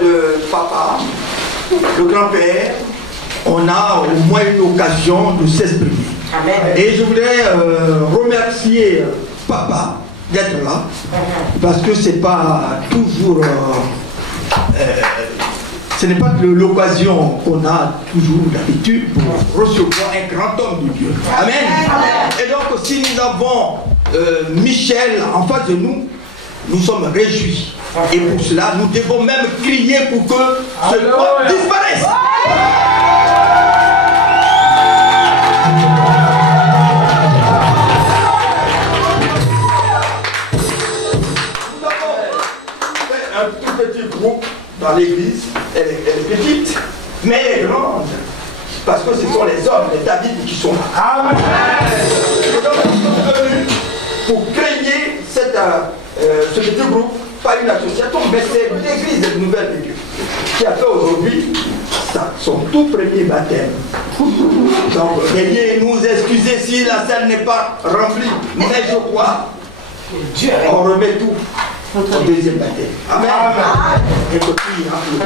de papa, le grand-père, on a au moins une occasion de s'exprimer. Et je voudrais remercier papa d'être là, parce que c'est pas toujours... ce n'est pas l'occasion qu'on a toujours d'habitude pour recevoir un grand homme de Dieu. Amen. Et donc si nous avons Michel en face de nous, nous sommes réjouis. Et pour cela, nous devons même crier pour que ce poids disparaisse. Nous avons fait un tout petit groupe dans l'église. Elle est petite, mais elle est grande. Parce que ce sont les hommes, les David qui sont là. Amen. Et donc nous sommes venus pour créer ce petit groupe, pas une association, mais c'est l'église Nouvelle de Dieu qui a fait aujourd'hui son tout premier baptême. Donc, veuillez nous excuser si la salle n'est pas remplie, mais je crois on remet tout au deuxième baptême. Amen. Et que tout ira plus.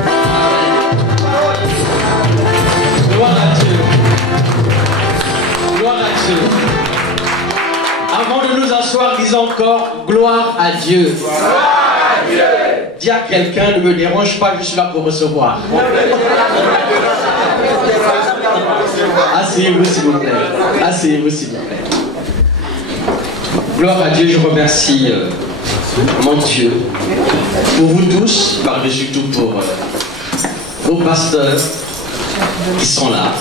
Gloire à Dieu. Gloire à Dieu. Avant de nous asseoir, disons encore gloire à Dieu. Gloire à Dieu. Dis à quelqu'un, ne me dérange pas, je suis là pour recevoir. Asseyez-vous s'il vous plaît. Asseyez-vous s'il vous plaît. Gloire à Dieu, je remercie mon Dieu pour vous tous, par-dessus tout pour vos pasteurs qui sont là,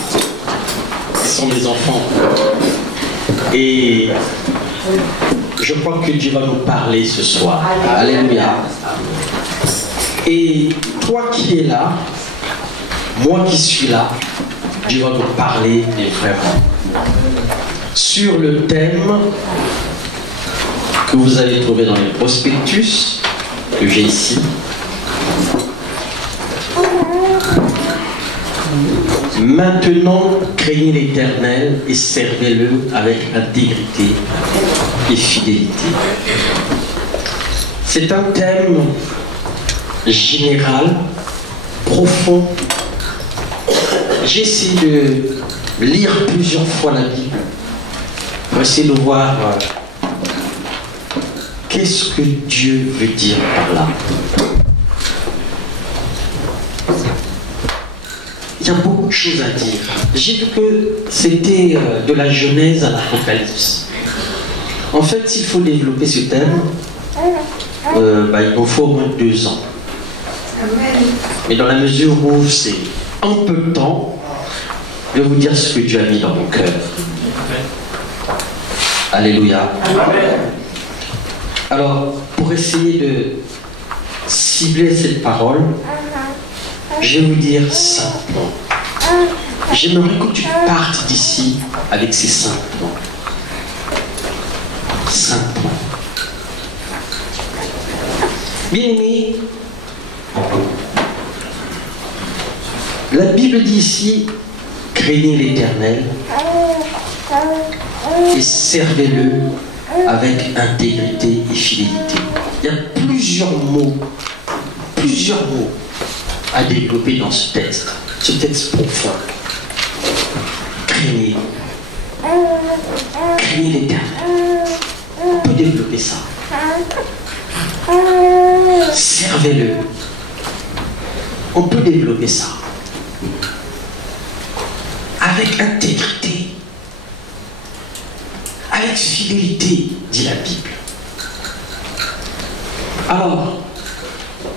qui sont mes enfants. Et je crois que Dieu va nous parler ce soir. Alléluia. Et toi qui es là, moi qui suis là, Dieu va nous parler et vraiment sur le thème que vous allez trouver dans les prospectus que j'ai ici. Maintenant, craignez l'Éternel et servez-le avec intégrité et fidélité. C'est un thème général, profond. J'ai essayé de lire plusieurs fois la Bible pour essayer de voir qu'est-ce que Dieu veut dire par là. Il y a beaucoup de choses à dire. J'ai vu que c'était de la Genèse à l'Apocalypse. En fait, s'il faut développer ce thème, il nous faut au moins 2 ans. Mais dans la mesure où c'est un peu de temps, je vais vous dire ce que Dieu a mis dans mon cœur. Alléluia. Alors, pour essayer de cibler cette parole, je vais vous dire simplement. J'aimerais que tu partes d'ici avec ces simplement. Simplement. Bien-aimés, la Bible dit ici, craignez l'Éternel et servez-le avec intégrité et fidélité. Il y a plusieurs mots à développer dans ce texte profond. Craignez l'Éternel. On peut développer ça. Servez-le. On peut développer ça. Avec intégrité. Avec fidélité, dit la Bible. Alors,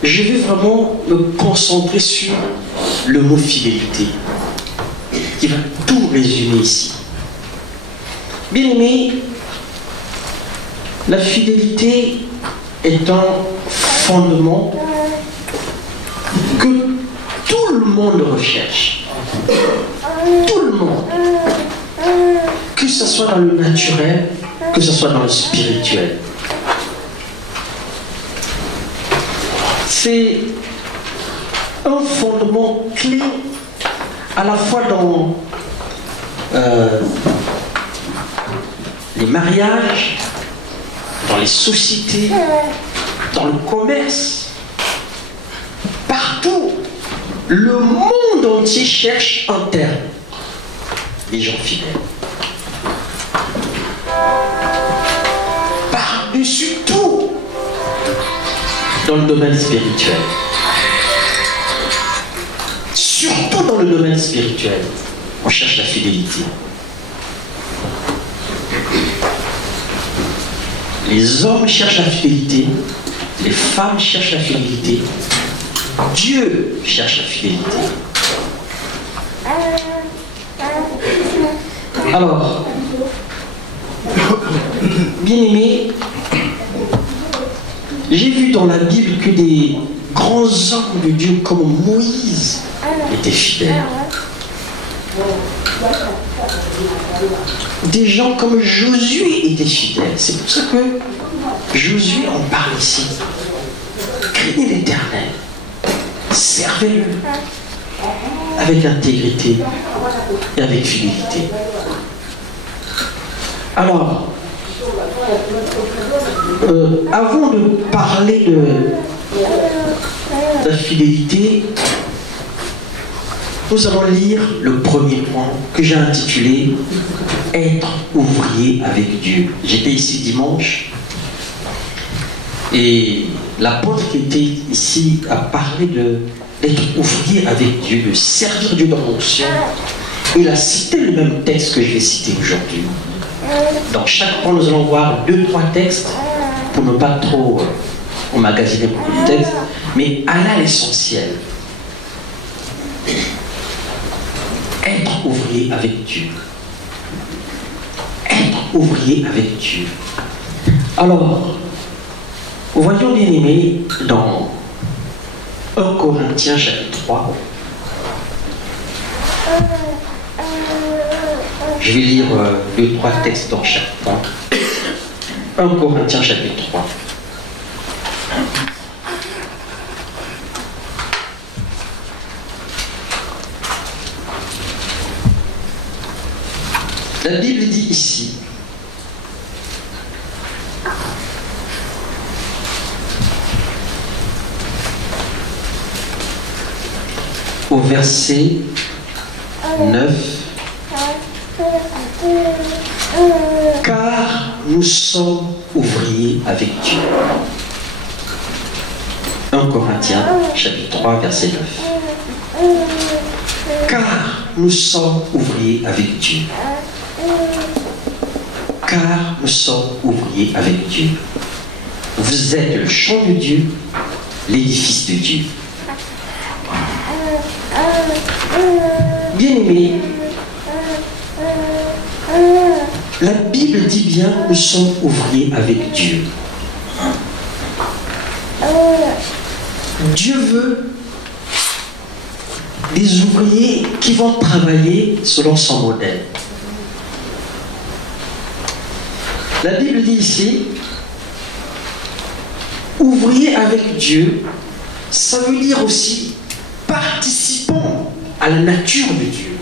je vais vraiment me concentrer sur le mot fidélité, qui va tout résumer ici. Bien aimé, la fidélité est un fondement que tout le monde recherche. Tout le monde. Que ce soit dans le naturel, que ce soit dans le spirituel. C'est un fondement clé à la fois dans les mariages, dans les sociétés, dans le commerce, partout Le monde entier cherche un terme. Les gens fidèles. Par-dessus tout, dans le domaine spirituel. Surtout dans le domaine spirituel, on cherche la fidélité. Les hommes cherchent la fidélité, les femmes cherchent la fidélité, Dieu cherche la fidélité. Alors, bien-aimés, j'ai vu dans la Bible que des grands hommes de Dieu comme Moïse étaient fidèles. Des gens comme Josué étaient fidèles. C'est pour ça que Josué en parle ici. Craignez l'Éternel, servez-le avec intégrité et avec fidélité. Alors, avant de parler de la fidélité, nous allons lire le premier point que j'ai intitulé « Être ouvrier avec Dieu ». J'étais ici dimanche et l'apôtre qui était ici a parlé d'être ouvrier avec Dieu, de servir Dieu dans l'onction. Il a cité le même texte que je vais citer aujourd'hui. Dans chaque point, nous allons voir 2-3 textes pour ne pas trop emmagasiner beaucoup de textes, mais aller à l'essentiel. Être ouvrier avec Dieu. Être ouvrier avec Dieu. Alors, voyons bien aimés dans 1 Corinthiens chapitre 3. Je vais lire 2-3 textes dans chaque point. 1 Corinthiens chapitre 3. La Bible dit ici, au verset 9, car nous sommes ouvriers avec Dieu. 1 Corinthiens chapitre 3 verset 9. Car nous sommes ouvriers avec Dieu. Car nous sommes ouvriers avec Dieu. Vous êtes le champ de Dieu, l'édifice de Dieu. Bien-aimés, la Bible dit bien, nous sommes ouvriers avec Dieu. Dieu veut des ouvriers qui vont travailler selon son modèle. La Bible dit ici, ouvrier avec Dieu, ça veut dire aussi participant à la nature de Dieu.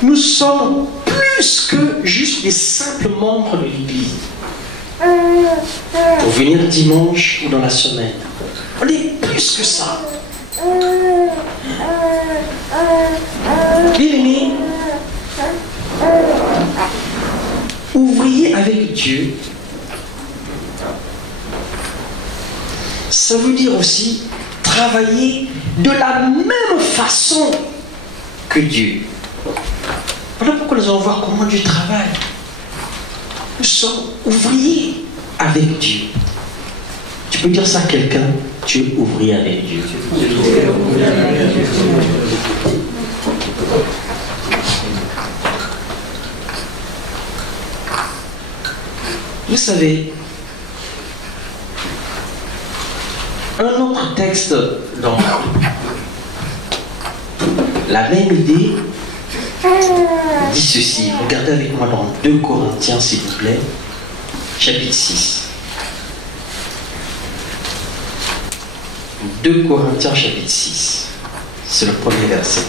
Nous sommes plus que juste des simples membres de l'Église. Pour venir dimanche ou dans la semaine. On est plus que ça. Bien-aimés, ouvrier avec Dieu, ça veut dire aussi travailler de la même façon que Dieu. Voilà pourquoi nous allons voir comment Dieu travaille. Nous sommes ouvriers avec Dieu. Tu peux dire ça à quelqu'un, tu es ouvrier avec Dieu. Vous savez, un autre texte dans la même idée dit ceci. Regardez avec moi dans 2 Corinthiens, s'il vous plaît, chapitre 6. 2 Corinthiens, chapitre 6. C'est le premier verset.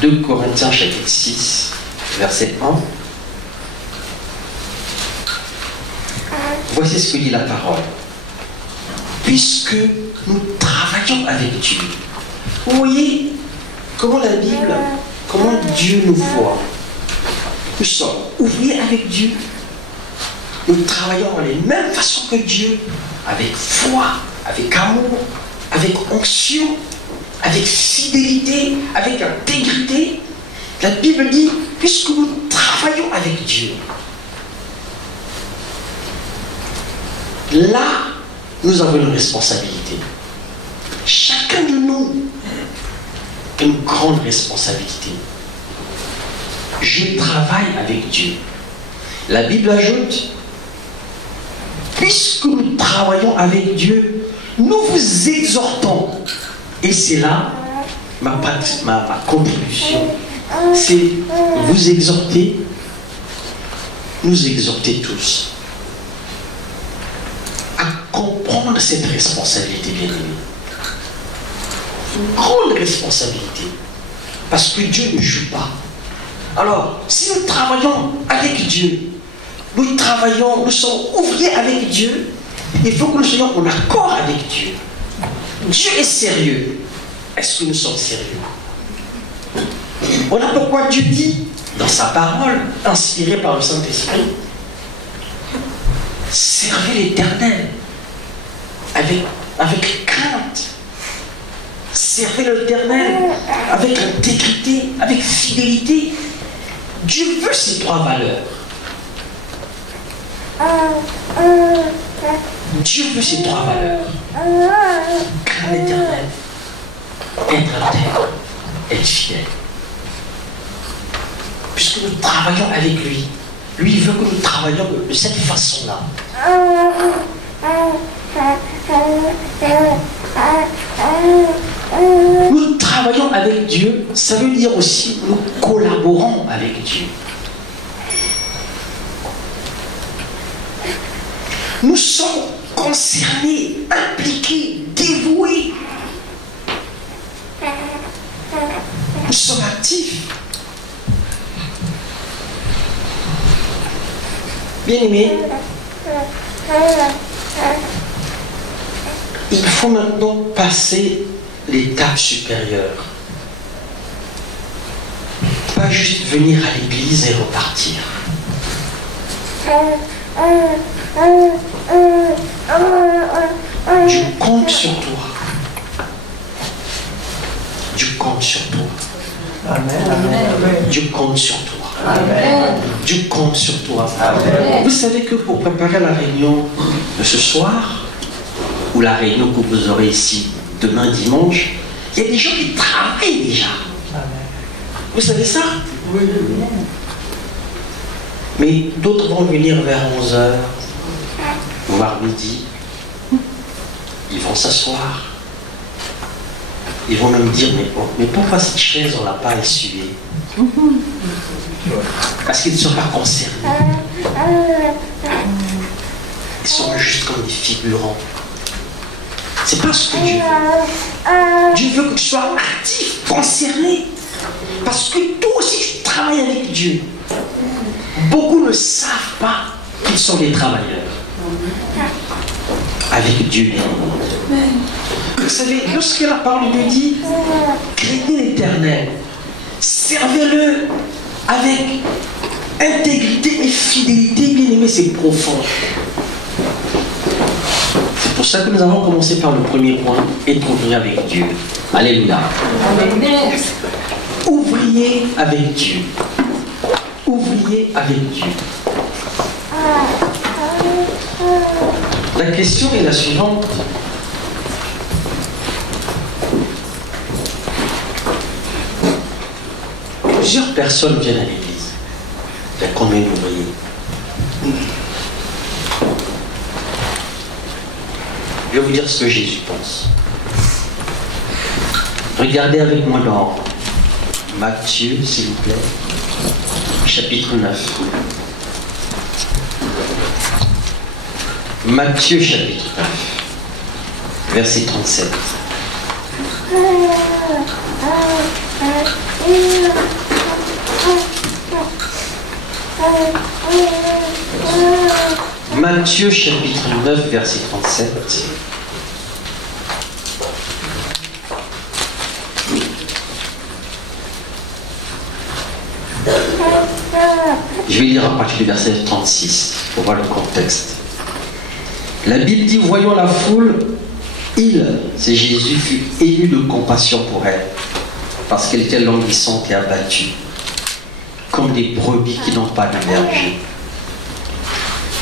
2 Corinthiens, chapitre 6. verset 1. Voici ce que dit la parole. Puisque nous travaillons avec Dieu. Vous voyez comment la Bible, comment Dieu nous voit. Nous sommes ouvriers avec Dieu. Nous travaillons de la même façon que Dieu, avec foi, avec amour, avec onction, avec fidélité, avec intégrité. La Bible dit, puisque nous travaillons avec Dieu, là, nous avons une responsabilité. Chacun de nous a une grande responsabilité. Je travaille avec Dieu. La Bible ajoute, puisque nous travaillons avec Dieu, nous vous exhortons. Et c'est là ma contribution. C'est vous exhorter, nous exhorter tous à comprendre cette responsabilité, bien-aimée. Une grande responsabilité. Parce que Dieu ne joue pas. Alors, si nous travaillons avec Dieu, nous travaillons, nous sommes ouvriers avec Dieu, il faut que nous soyons en accord avec Dieu. Dieu est sérieux. Est-ce que nous sommes sérieux? Voilà pourquoi Dieu dit, dans sa parole, inspirée par le Saint-Esprit, servez l'Éternel avec crainte. Servez l'Éternel avec intégrité, avec fidélité. Dieu veut ces trois valeurs. Dieu veut ces trois valeurs. Craindre l'Éternel, être intègre, être fidèle. Puisque nous travaillons avec lui, lui veut que nous travaillions de cette façon-là. Nous travaillons avec Dieu, ça veut dire aussi que nous collaborons avec Dieu. Nous sommes concernés, impliqués, dévoués. Nous sommes actifs. Bien-aimés, il faut maintenant passer l'étape supérieure. Pas juste venir à l'église et repartir. Dieu compte sur toi. Dieu compte sur toi. Amen. Dieu compte sur toi. Amen. Dieu compte sur toi. Amen. Vous savez que pour préparer la réunion de ce soir, ou la réunion que vous aurez ici demain dimanche, il y a des gens qui travaillent déjà. Amen. Vous savez ça? Oui. Mais d'autres vont venir vers 11h, voire midi. Ils vont s'asseoir. Ils vont me dire, mais pourquoi cette chaise, on ne l'a pas essuyée? Parce qu'ils ne sont pas concernés. Ils sont juste comme des figurants. C'est pas ce que Dieu veut. Dieu veut que tu sois actif, concerné. Parce que toi aussi, tu travailles avec Dieu. Beaucoup ne savent pas qu'ils sont des travailleurs. Avec Dieu. Vous savez, lorsque la parole nous dit, craignez l'Éternel, servez-le avec intégrité et fidélité, bien aimé, c'est profond. C'est pour ça que nous avons commencé par le premier point, être ouvrier avec Dieu. Alléluia. Ouvrier avec Dieu. Ouvrier avec Dieu. La question est la suivante. Plusieurs personnes viennent à l'église. Il y a combien d'ouvriers? Je vais vous dire ce que Jésus pense. Regardez avec moi dans Matthieu, s'il vous plaît, chapitre 9. Matthieu, chapitre 9, verset 37. Matthieu chapitre 9, verset 37. Je vais lire à partir du verset 36 pour voir le contexte. La Bible dit, voyant la foule, c'est Jésus, fut ému de compassion pour elle, parce qu'elle était languissante et abattue, comme des brebis qui n'ont pas de berger.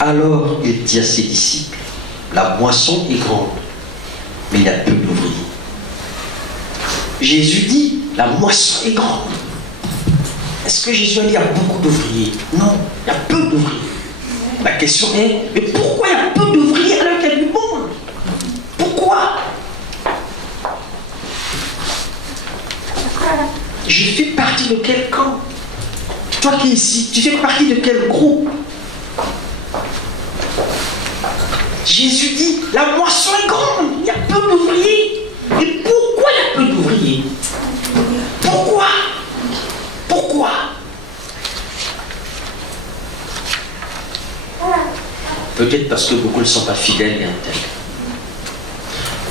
Alors il dit à ses disciples, la moisson est grande, mais il y a peu d'ouvriers. Jésus dit, la moisson est grande. Est-ce que Jésus a dit, il y a beaucoup d'ouvriers? Non, il y a peu d'ouvriers. La question est, mais pourquoi il y a peu d'ouvriers alors qu'il y a du monde? Pourquoi? Je fais partie de quel camp? Toi qui es ici, tu fais partie de quel groupe? Jésus dit, la moisson est grande, il y a peu d'ouvriers. Et pourquoi il y a peu d'ouvriers? Pourquoi? Pourquoi? Peut-être parce que beaucoup ne sont pas fidèles et intègres.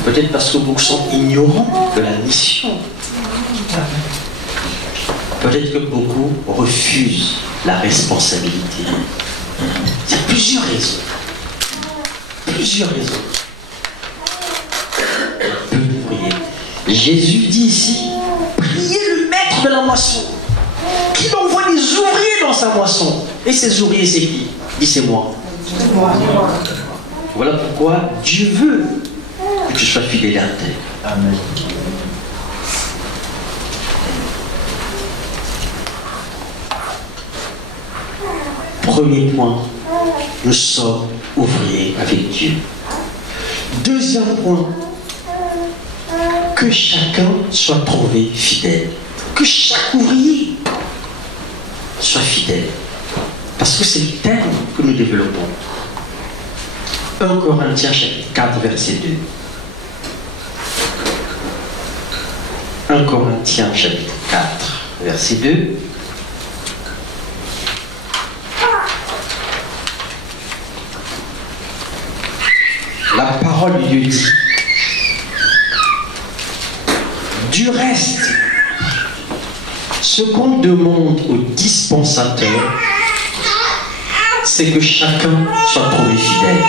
Peut-être parce que beaucoup sont ignorants de la mission. Peut-être que beaucoup refusent la responsabilité. Il y a plusieurs raisons. Plusieurs raisons. Peu d'ouvriers. Jésus dit ici, priez le maître de la moisson, qu'il envoie des ouvriers dans sa moisson. Et ces ouvriers, c'est qui? Dis, c'est moi. Voilà pourquoi Dieu veut que tu sois fidèle et intègre. Amen. Premier point, nous sommes ouvriers avec Dieu. Deuxième point, que chacun soit trouvé fidèle. Que chaque ouvrier soit fidèle. Parce que c'est le thème que nous développons. 1 Corinthiens chapitre 4, verset 2. 1 Corinthiens chapitre 4, verset 2. La parole de Dieu dit, du reste, ce qu'on demande aux dispensateurs, c'est que chacun soit trouvé fidèle.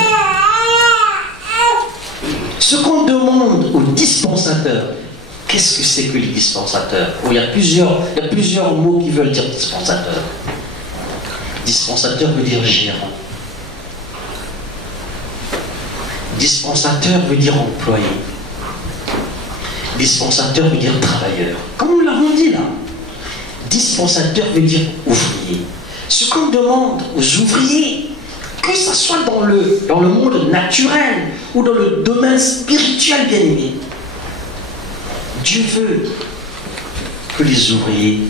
Ce qu'on demande aux dispensateurs, qu'est-ce que c'est que les dispensateurs? Il y a plusieurs mots qui veulent dire dispensateur. Dispensateur veut dire gérant. Dispensateur veut dire employé. Dispensateur veut dire travailleur. Comme nous l'avons dit là. Dispensateur veut dire ouvrier. Ce qu'on demande aux ouvriers, que ce soit dans le monde naturel ou dans le domaine spirituel, bien aimé, Dieu veut que les ouvriers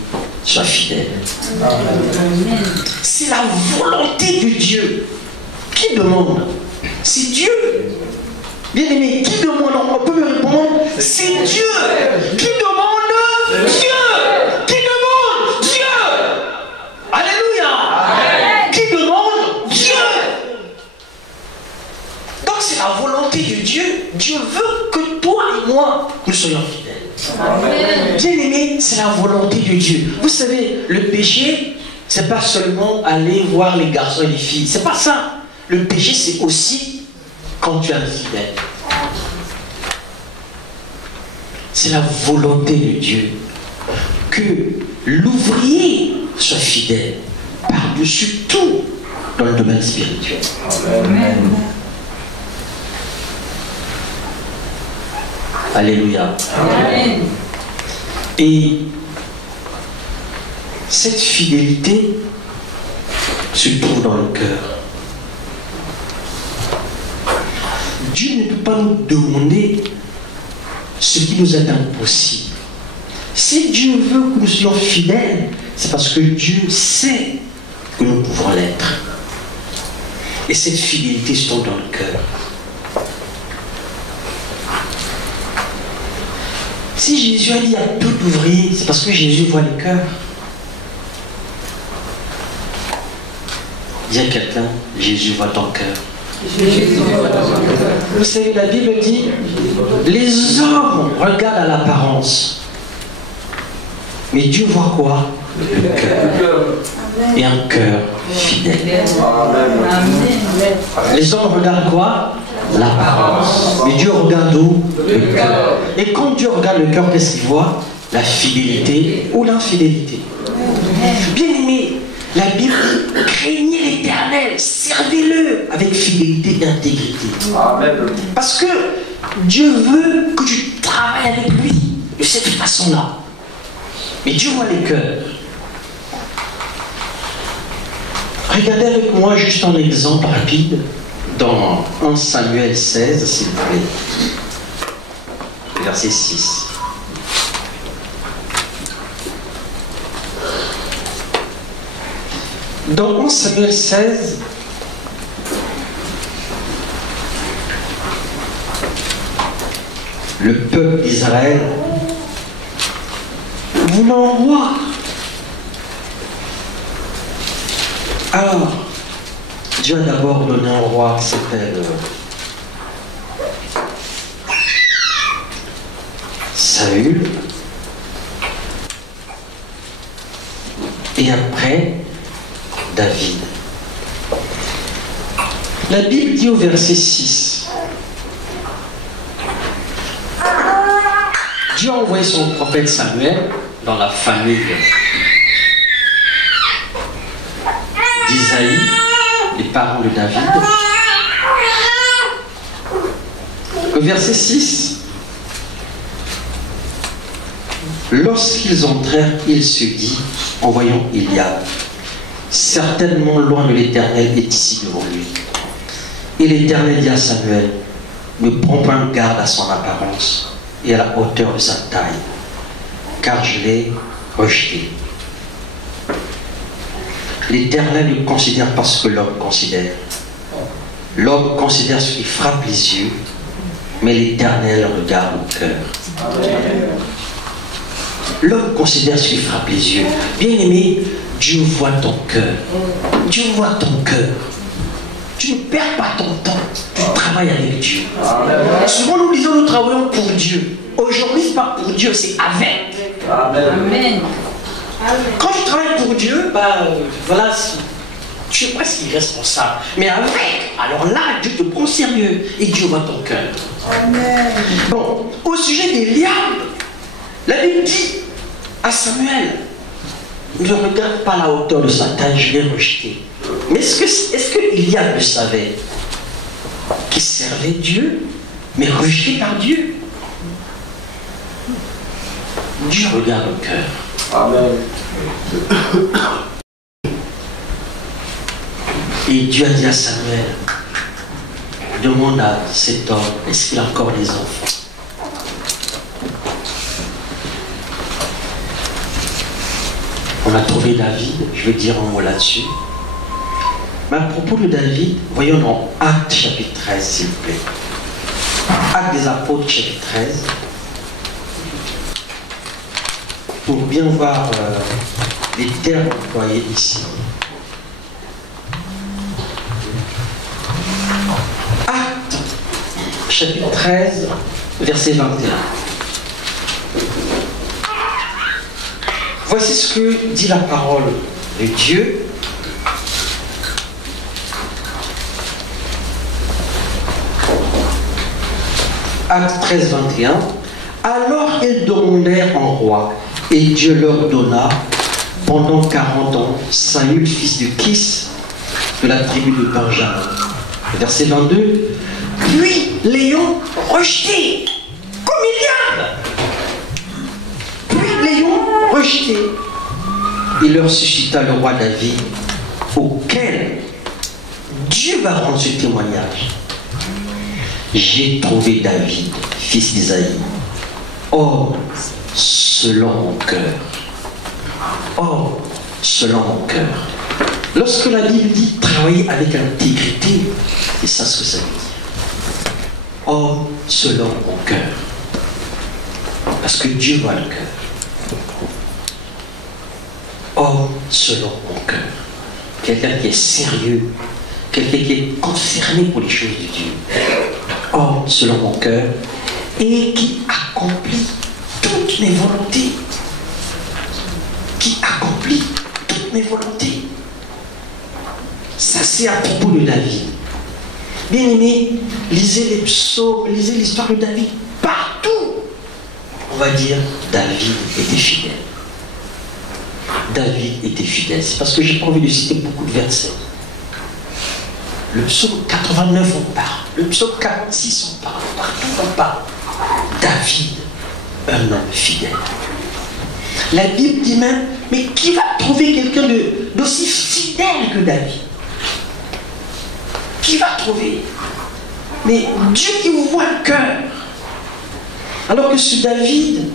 soient fidèles. C'est la volonté de Dieu. Qui demande? C'est Dieu. Bien aimé, qui demande? On peut me répondre, c'est Dieu. Qui demande? Dieu. Qui demande? Dieu. Alléluia. Amen. Qui demande? Dieu. Donc c'est la volonté de Dieu. Dieu veut que toi et moi, nous soyons fidèles. Amen. Bien aimé, c'est la volonté de Dieu. Vous savez, le péché, c'est pas seulement aller voir les garçons et les filles. C'est pas ça. Le péché, c'est aussi quand tu es infidèle. C'est la volonté de Dieu que l'ouvrier soit fidèle par-dessus tout dans le domaine spirituel. Amen. Alléluia. Amen. Et cette fidélité se trouve dans le cœur. Dieu ne peut pas nous demander ce qui nous est impossible. Si Dieu veut que nous soyons fidèles, c'est parce que Dieu sait que nous pouvons l'être. Et cette fidélité se trouve dans le cœur. Si Jésus a dit à peu d'ouvriers, c'est parce que Jésus voit le cœur. Dis à quelqu'un, Jésus voit ton cœur. Vous savez, la Bible dit, les hommes regardent à l'apparence, mais Dieu voit quoi? Le cœur. Et un cœur fidèle. Les hommes regardent quoi? L'apparence. Mais Dieu regarde où? Le cœur. Et quand Dieu regarde le cœur, qu'est-ce qu'il voit? La fidélité ou l'infidélité. Bien aimé, la Bible dit, craignez l'Éternel, servez-le avec fidélité et intégrité. Parce que Dieu veut que tu travailles avec lui de cette façon-là. Mais Dieu voit les cœurs. Regardez avec moi juste un exemple rapide dans 1 Samuel 16, s'il vous plaît. Verset 6. Dans 1 Samuel 16, le peuple d'Israël voulait un roi. Alors, Dieu a d'abord donné un roi qui s'appelle Saül. Et après, David. La Bible dit au verset 6, Dieu a envoyé son prophète Samuel dans la famille d'Isaïe, les parents de David. Au verset 6, lorsqu'ils entrèrent, il se dit, en voyant Eliab, certainement loin de l'Éternel est ici devant lui. Et l'Éternel dit à Samuel, ne prends pas garde à son apparence et à la hauteur de sa taille, car je l'ai rejeté. L'Éternel ne considère pas ce que l'homme considère. L'homme considère ce qui frappe les yeux, mais l'Éternel regarde le cœur. L'homme considère ce qui frappe les yeux. Bien-aimé, Dieu voit ton cœur. Dieu voit ton cœur. Tu ne perds pas ton temps. Tu travailles avec Dieu. Souvent nous disons nous travaillons pour Dieu. Aujourd'hui, ce n'est pas pour Dieu, c'est avec. Amen. Quand tu travailles pour Dieu, voilà, tu es presque irresponsable. Mais avec, alors là, Dieu te prend sérieux et Dieu voit ton cœur. Amen. Bon, au sujet d'Eliab, la Bible dit à Samuel, ne regarde pas la hauteur de sa taille, je l'ai rejeté. Mais est-ce que Eliab le savait? Qu'il servait Dieu, mais rejeté par Dieu. Dieu regarde le cœur. Amen. Et Dieu a dit à Samuel, demande à cet homme, est-ce qu'il a encore des enfants? On a trouvé David, je vais dire un mot là-dessus. Mais à propos de David, voyons dans Actes chapitre 13, s'il vous plaît. Actes des Apôtres chapitre 13. Pour bien voir les termes employés ici. Actes chapitre 13, verset 21. Voici ce que dit la parole de Dieu. Actes 13, 21. Alors ils demandèrent un roi, et Dieu leur donna pendant 40 ans Saül, fils de Kis, de la tribu de Benjamin. Verset 22. Puis l'ayant rejeté, comme Eliab. Puis l'ayant rejeté, il leur suscita le roi David, auquel Dieu va rendre ce témoignage. J'ai trouvé David, fils d'Isaïe, homme selon mon cœur. Homme selon mon cœur. Lorsque la Bible dit travailler avec intégrité, c'est ça ce que ça veut dire. Homme selon mon cœur. Parce que Dieu voit le cœur. Homme selon mon cœur. Quelqu'un qui est sérieux, quelqu'un qui est concerné pour les choses de Dieu, homme selon mon cœur, et qui accomplit toutes mes volontés. Qui accomplit toutes mes volontés. Ça, c'est à propos de David. Bien aimé, lisez les psaumes, lisez l'histoire de David. Partout, on va dire, David était fidèle. David était fidèle. C'est parce que j'ai pas envie de citer beaucoup de versets. Le psaume 89, on parle. Le psaume 46, on parle. Partout, on parle. David, un homme fidèle. La Bible dit même, mais qui va trouver quelqu'un d'aussi fidèle que David? Qui va trouver? Mais Dieu qui vous voit le cœur. Alors que ce David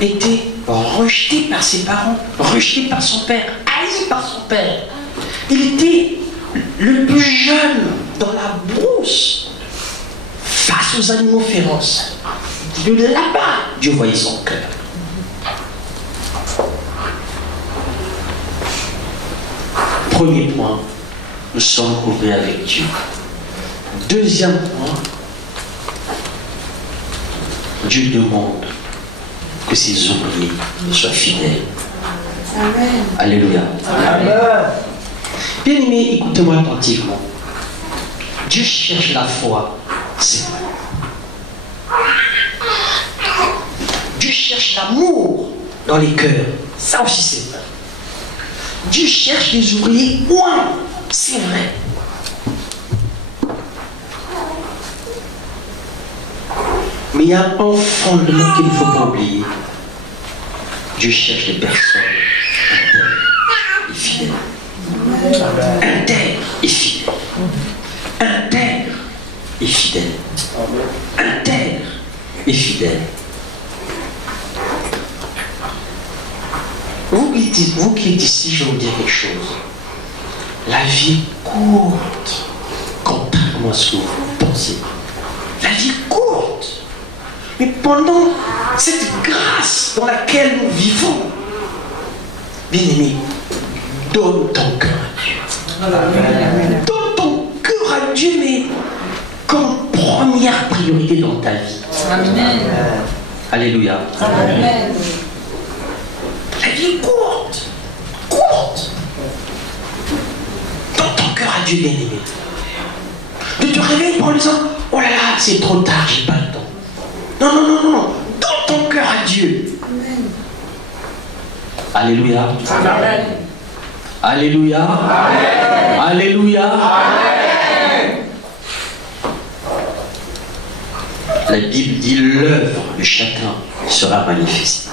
était rejeté par ses parents, rejeté par son père, haï par son père. Il était le plus jeune dans la brousse face aux animaux féroces. De là-bas, Dieu voyait son cœur. Premier point, nous sommes ouverts avec Dieu. Deuxième point, Dieu demande que ses ouvriers soient fidèles. Amen. Alléluia. Amen. Bien aimé, écoutez-moi attentivement. Dieu cherche la foi, c'est vrai. Dieu cherche l'amour dans les cœurs, ça aussi c'est vrai. Dieu cherche des ouvriers loin, c'est vrai. Mais il y a un fondement qu'il ne faut pas oublier. Dieu cherche des personnes intègres et fidèles. Intègres et fidèles. Intègres et fidèles. Intègres et fidèles. Vous qui êtes ici, je vais vous dire quelque chose. La vie est courte, contrairement à ce que vous pensez. La vie est courte. Mais pendant cette grâce dans laquelle nous vivons, bien aimé, donne ton cœur à Dieu. Donne ton cœur à Dieu, mais comme première priorité dans ta vie. Amen. Alléluia. Amen. La vie est courte. Courte. Donne ton cœur à Dieu, bien aimé. Ne te réveille pas en disant, oh là là, c'est trop tard, j'ai pas le temps. Non, non, non, non. Donne ton cœur à Dieu. Amen. Alléluia. Amen. Alléluia. Amen. Alléluia. Amen. La Bible dit l'œuvre de chacun sera manifestée.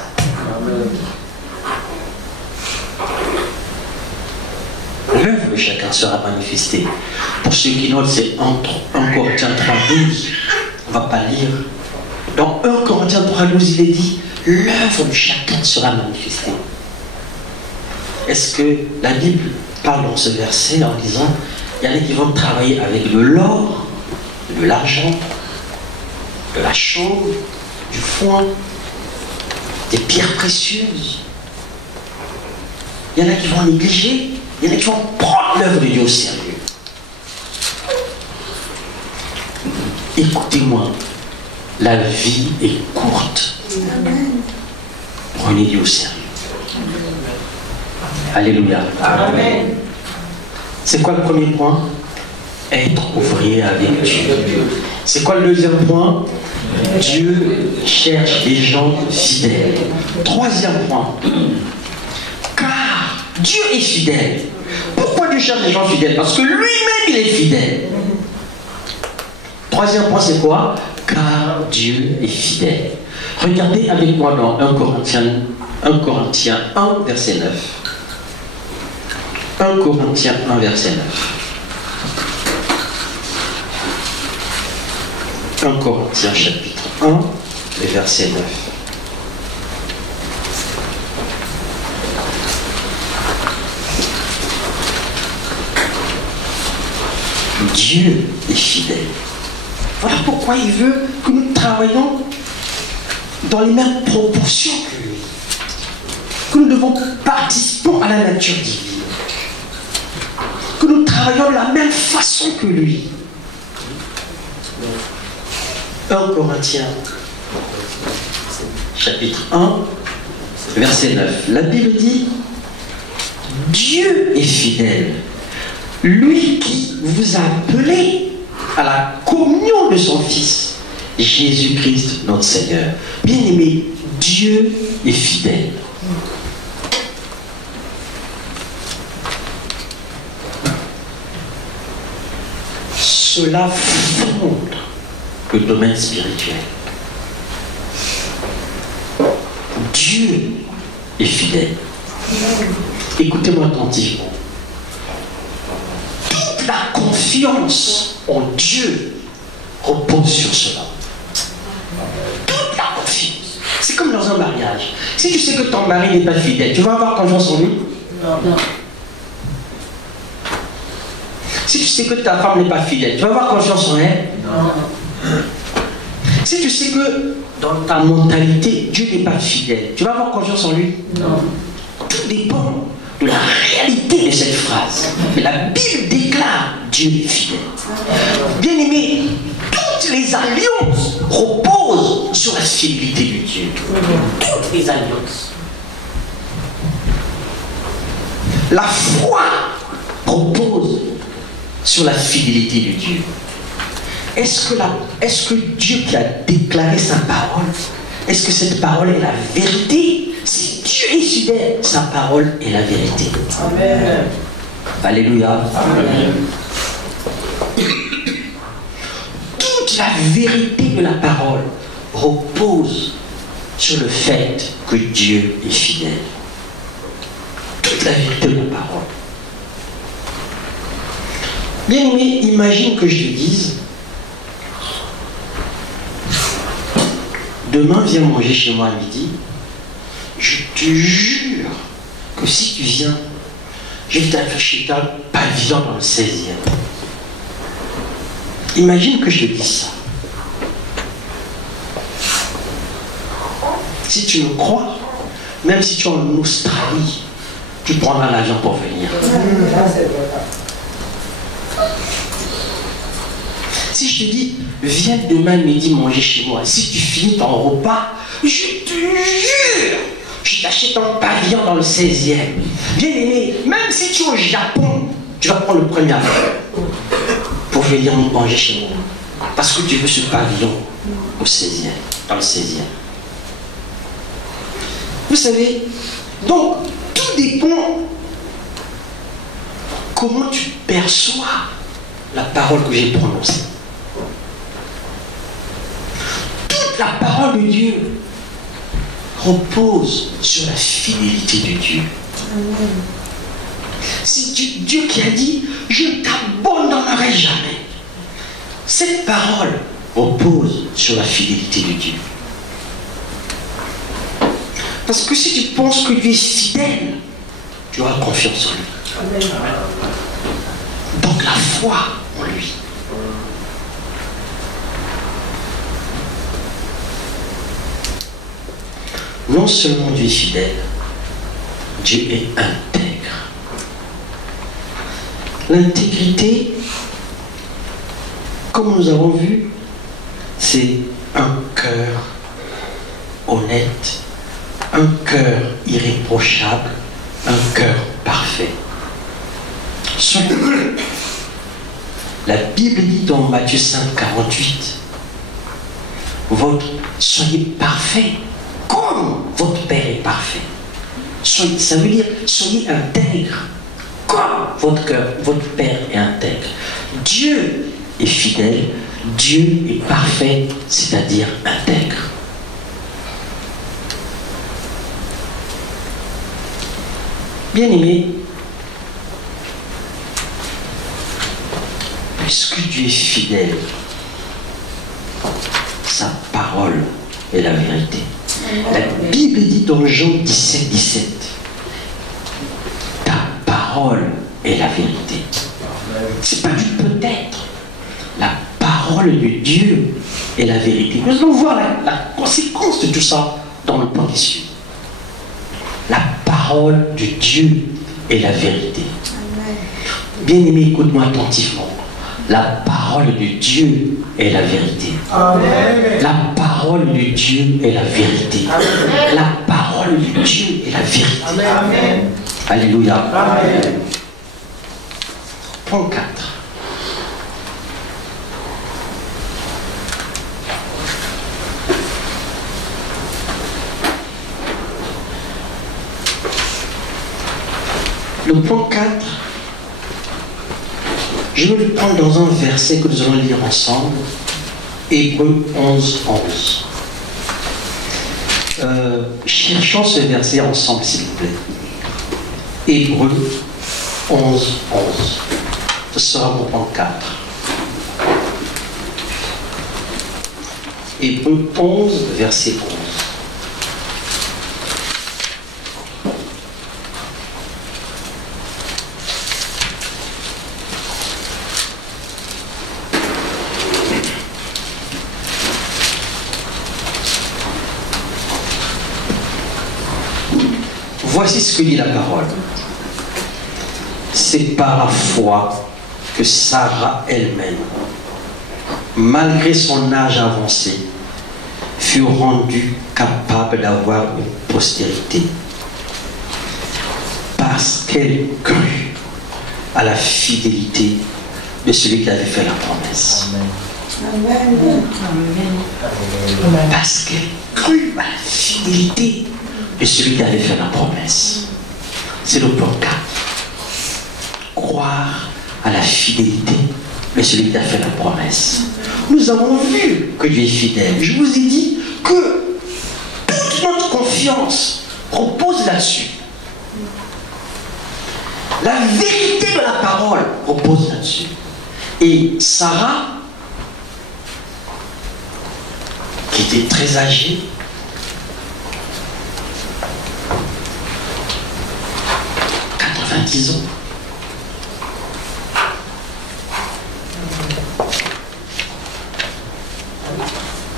L'œuvre de chacun sera manifestée. Pour ceux qui notent, c'est 1 Corinthiens 3:12. On ne va pas lire. Dans 1 Corinthiens 3:12, il est dit l'œuvre de chacun sera manifestée. Est-ce que la Bible parle dans ce verset en disant il y en a qui vont travailler avec de l'or, de l'argent, de la chaux, du foin, des pierres précieuses? Il y en a qui vont négliger, il y en a qui vont prendre l'œuvre de Dieu au sérieux. Écoutez-moi, la vie est courte. Prenez Dieu au sérieux. Alléluia. Amen. C'est quoi le premier point? Être ouvrier avec Dieu. C'est quoi le deuxième point? Dieu cherche des gens fidèles. Troisième point. Car Dieu est fidèle. Pourquoi Dieu cherche des gens fidèles? Parce que lui-même il est fidèle. Troisième point, c'est quoi? Car Dieu est fidèle. Regardez avec moi dans 1 Corinthiens 1, verset 9. 1 Corinthiens 1, verset 9. 1 Corinthiens chapitre 1, le verset 9. Dieu est fidèle. Voilà pourquoi il veut que nous travaillions dans les mêmes proportions que lui. Que nous devons participer à la nature divine. Que nous travaillions travaillant de la même façon que lui. 1 Corinthiens, chapitre 1, verset 9. La Bible dit, Dieu est fidèle, lui qui vous a appelé à la communion de son Fils, Jésus-Christ notre Seigneur. Bien-aimé, Dieu est fidèle. Cela fonde le domaine spirituel. Dieu est fidèle. Écoutez-moi attentivement. Toute la confiance en Dieu repose sur cela. Toute la confiance. C'est comme dans un mariage. Si tu sais que ton mari n'est pas fidèle, tu vas avoir confiance en lui? Non. Si tu sais que ta femme n'est pas fidèle, tu vas avoir confiance en elle? Non. Si tu sais que dans ta mentalité, Dieu n'est pas fidèle, tu vas avoir confiance en lui? Non. Tout dépend de la réalité de cette phrase. Mais la Bible déclare Dieu est fidèle. Bien-aimé, toutes les alliances reposent sur la fidélité de Dieu. Toutes les alliances. La foi repose sur la fidélité de Dieu. Est-ce que Dieu qui a déclaré sa parole, est-ce que cette parole est la vérité? Si Dieu est fidèle, sa parole est la vérité. Amen. Alléluia. Amen. Toute la vérité de la parole repose sur le fait que Dieu est fidèle. Toute la vérité de la parole. Bien-aimé, imagine que je te dise, demain viens manger chez moi à midi, je te jure que si tu viens, je vais t'afficher un pavillon dans le 16e. Imagine que je te dise ça. Si tu me crois, même si tu es en Australie, tu prendras l'avion pour venir. Si je te dis, viens demain midi manger chez moi, si tu finis ton repas, je te jure, je t'achète un pavillon dans le 16e. Bien aimé, même si tu es au Japon, tu vas prendre le premier avion pour venir manger chez moi. Parce que tu veux ce pavillon au 16e, dans le 16e. Vous savez, donc tout dépend comment tu perçois la parole que j'ai prononcée. La parole de Dieu repose sur la fidélité de Dieu. C'est Dieu qui a dit, je ne t'abandonnerai jamais. Cette parole repose sur la fidélité de Dieu. Parce que si tu penses que Dieu est fidèle, tu auras confiance en lui. Donc la foi en lui. Non seulement Dieu est fidèle, Dieu est intègre. L'intégrité, comme nous avons vu, c'est un cœur honnête, un cœur irréprochable, un cœur parfait. La Bible dit dans Matthieu 5, 48, soyez parfaits comme votre Père est parfait. Ça veut dire, soyez intègre comme votre Père est intègre. Dieu est fidèle, Dieu est parfait, c'est-à-dire intègre. Bien-aimé, puisque Dieu est fidèle, sa parole est la vérité. La Bible dit dans Jean 17, 17, ta parole est la vérité. C'est pas du peut-être. La parole de Dieu est la vérité. Nous allons voir la conséquence de tout ça dans le plan des cieux. La parole de Dieu est la vérité. Bien-aimé, écoute-moi attentivement. La parole de Dieu est la vérité. Amen. La parole de Dieu est la vérité. Amen. La parole de Dieu est la vérité. Amen. Alléluia. Amen. Point 4. Le point 4, je vais le prendre dans un verset que nous allons lire ensemble. Hébreux 11, 11. Cherchons ce verset ensemble, s'il vous plaît. Hébreux 11, 11. Ce sera mon point 4. Hébreux 11, verset 11. Voici ce que dit la parole. C'est par la foi que Sarah elle-même, malgré son âge avancé, fut rendue capable d'avoir une postérité. Parce qu'elle crut à la fidélité de celui qui avait fait la promesse. Amen. Parce qu'elle crut à la fidélité de celui qui avait fait la promesse. C'est le point 4. Croire à la fidélité de celui qui a fait la promesse. Nous avons vu que Dieu est fidèle. Je vous ai dit que toute notre confiance repose là-dessus. La vérité de la parole repose là-dessus. Et Sarah, qui était très âgée, ans.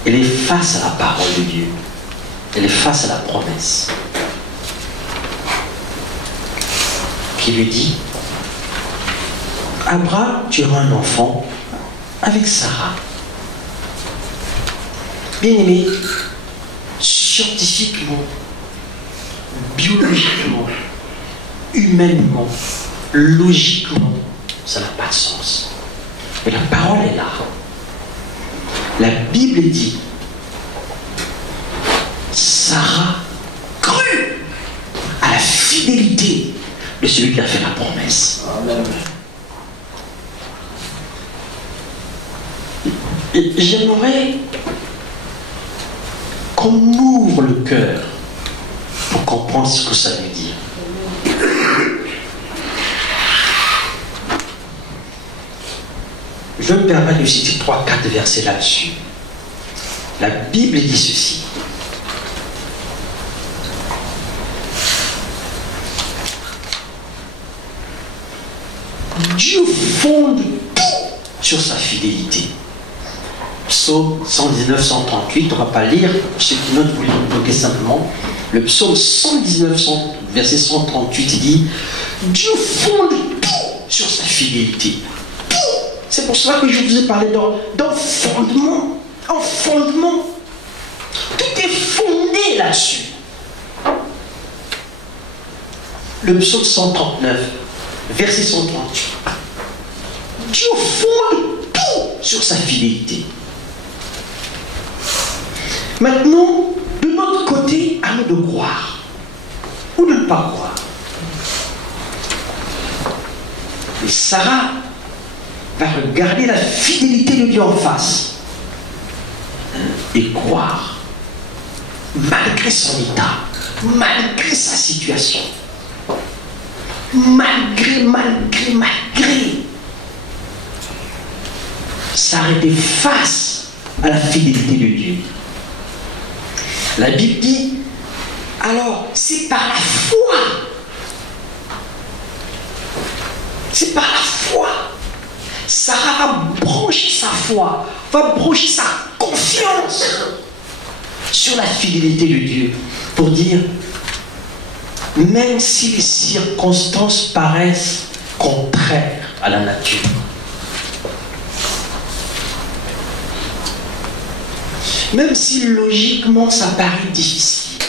Elle est face à la parole de Dieu. Elle est face à la promesse. Qui lui dit, Abraham, tu auras un enfant avec Sarah. Bien-aimé, scientifiquement, biologiquement, humainement, logiquement, ça n'a pas de sens. Mais la parole est là. La Bible dit, Sarah crut à la fidélité de celui qui a fait la promesse. Amen. J'aimerais qu'on ouvre le cœur pour comprendre ce que ça veut dire. Je me permets de citer 3-4 versets là-dessus. La Bible dit ceci. Dieu fonde tout sur sa fidélité. Psaume 119, 138, on ne va pas lire, ceux qui notent, vous les bloquez simplement. Le psaume 119, verset 138 dit, Dieu fonde tout sur sa fidélité. Tout. C'est pour cela que je vous ai parlé d'un fondement. Un fondement. Tout est fondé là-dessus. Le psaume 139, verset 138. Dieu fonde tout sur sa fidélité. Maintenant, de notre côté, à nous de croire ou de ne pas croire. Et Sarah va regarder la fidélité de Dieu en face et croire, malgré son état, malgré sa situation, malgré, s'arrêter face à la fidélité de Dieu. La Bible dit, alors c'est par la foi. C'est par la foi. Sarah va brancher sa foi, va brancher sa confiance sur la fidélité de Dieu pour dire, même si les circonstances paraissent contraire à la nature. Même si logiquement ça paraît difficile,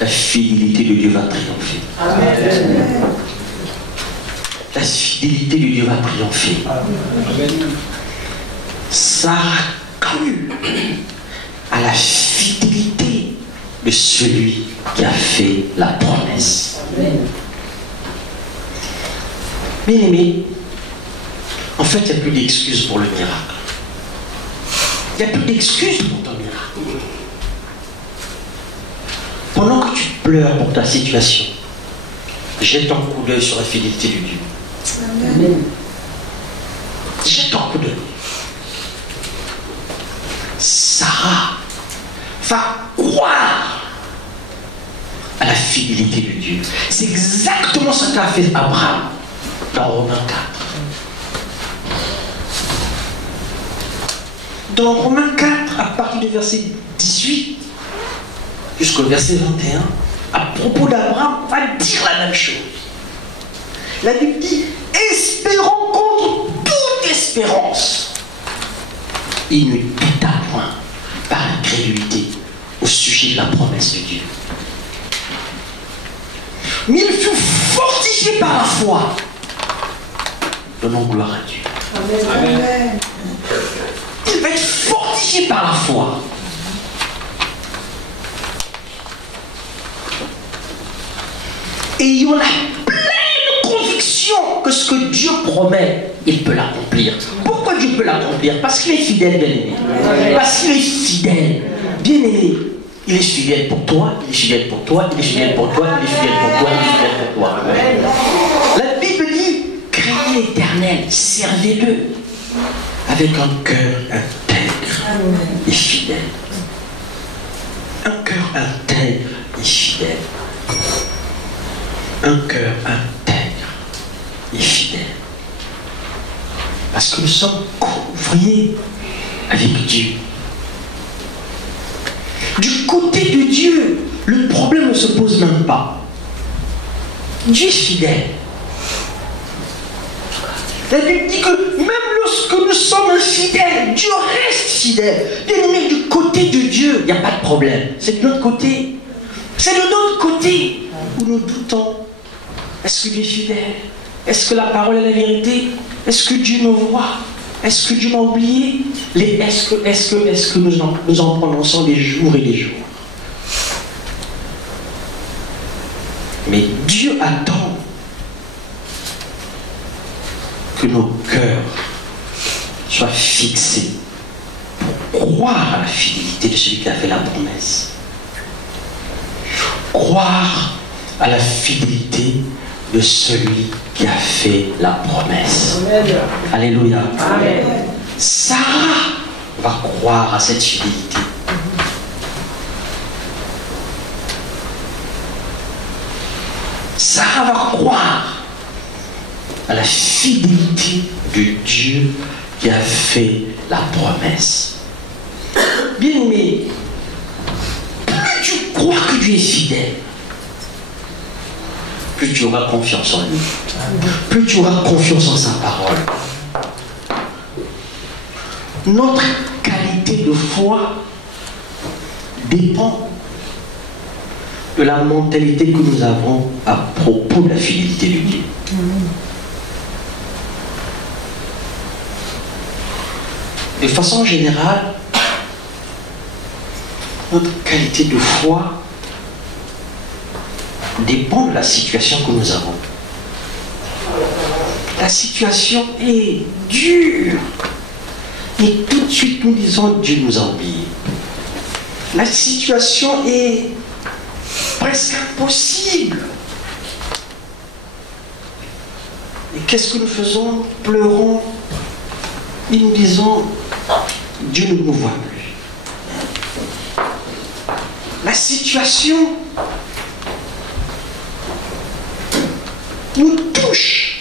la fidélité de Dieu va triompher. Amen. La fidélité de Dieu va triompher. Sarah crut à la fidélité de celui qui a fait la promesse. Bien aimé, en fait, il n'y a plus d'excuses pour le miracle. Il n'y a plus d'excuses pour ton miracle. Pendant que tu pleures pour ta situation, jette un coup d'œil sur la fidélité de Dieu. Amen. Jette un coup d'œil. Sarah va croire à la fidélité de Dieu. C'est exactement ce qu'a fait Abraham dans Romains 4. Dans Romains 4, à partir du verset 18 jusqu'au verset 21, à propos d'Abraham, on va dire la même chose. La Bible dit, espérons contre toute espérance. Il ne douta point par incrédulité au sujet de la promesse de Dieu. Mais il fut fortifié par la foi. Donnons gloire à Dieu. Amen. Il va être fortifié par la foi. Ayant la pleine conviction que ce que Dieu promet, il peut l'accomplir. Pourquoi Dieu peut l'accomplir? Parce qu'il est fidèle, bien aimé. Parce qu'il est fidèle. Bien aimé, il est fidèle pour toi, il est fidèle pour toi, il est fidèle pour toi, il est fidèle pour toi, il est fidèle pour toi. La Bible dit, craignez l'Éternel, servez-le avec un cœur intègre et fidèle. Un cœur intègre et fidèle. Un cœur intègre et fidèle. Parce que nous sommes co-ouvriers avec Dieu. Du côté de Dieu, le problème ne se pose même pas. Dieu est fidèle. La Bible dit que même lorsque nous sommes infidèles, Dieu reste fidèle. Bien aimé, du côté de Dieu, il n'y a pas de problème. C'est de notre côté. C'est de notre côté où nous doutons. Est-ce que Dieu est fidèle? Est-ce que la parole est la vérité? Est-ce que Dieu nous voit? Est-ce que Dieu m'a oublié? Est-ce que nous en prononçons des jours et des jours? Mais Dieu attend que nos cœurs soient fixés pour croire à la fidélité de celui qui a fait la promesse. Croire à la fidélité de celui qui a fait la promesse. Amen. Alléluia. Amen. Sarah va croire à cette fidélité. Sarah va croire à la fidélité de Dieu qui a fait la promesse. Bien-aimé, plus tu crois que Dieu est fidèle, plus tu auras confiance en lui, plus tu auras confiance en sa parole. Notre qualité de foi dépend de la mentalité que nous avons à propos de la fidélité de Dieu. De façon générale, notre qualité de foi dépend de la situation que nous avons. La situation est dure. Et tout de suite nous disons Dieu nous a oubliés. La situation est presque impossible. Et qu'est-ce que nous faisons? Nous pleurons et nous disons Dieu ne nous voit plus. La situation nous touche.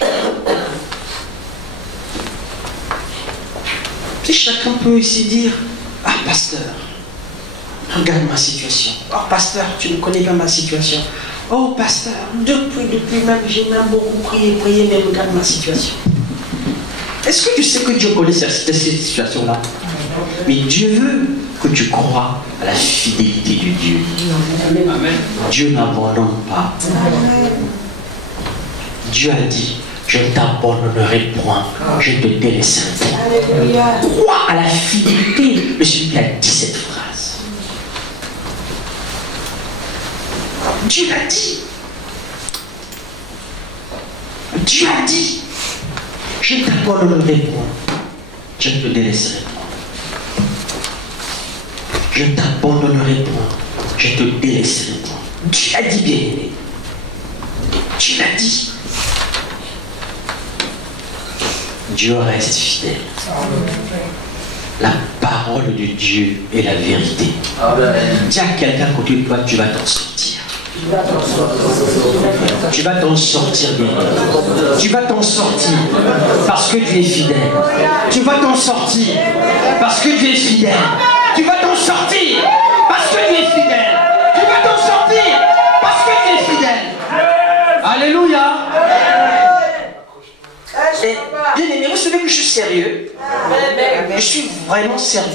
Si chacun peut ici dire, ah pasteur, regarde ma situation. Oh pasteur, tu ne connais pas ma situation. Oh, pasteur, depuis même, j'ai même beaucoup prié, mais regarde ma situation. Est-ce que tu sais que Dieu connaît cette situation-là? Mais Dieu veut que tu crois à la fidélité de Dieu. Amen. Dieu n'abandonne pas. Amen. Dieu a dit, je ne t'abandonnerai point, je te délaisserai point. Crois à la fidélité de celui qui a dit cette phrase. Dieu l'a dit. Dieu a dit, je ne t'abandonnerai point, je ne te délaisserai point. Je ne t'abandonnerai point, je te délaisserai point. Dieu a dit, bien aimé. Dieu l'a dit. Dieu reste fidèle. La parole de Dieu est la vérité. Dis à quelqu'un à côté de toi, tu vas t'en sortir. Tu vas t'en sortir bien. Tu vas t'en sortir parce que tu es fidèle. Tu vas t'en sortir parce que tu es fidèle. Tu vas t'en sortir parce que tu es fidèle. Tu vas t'en sortir parce que tu es fidèle. Alléluia. Et, bien aimé, vous savez que je suis sérieux. Je suis vraiment sérieux.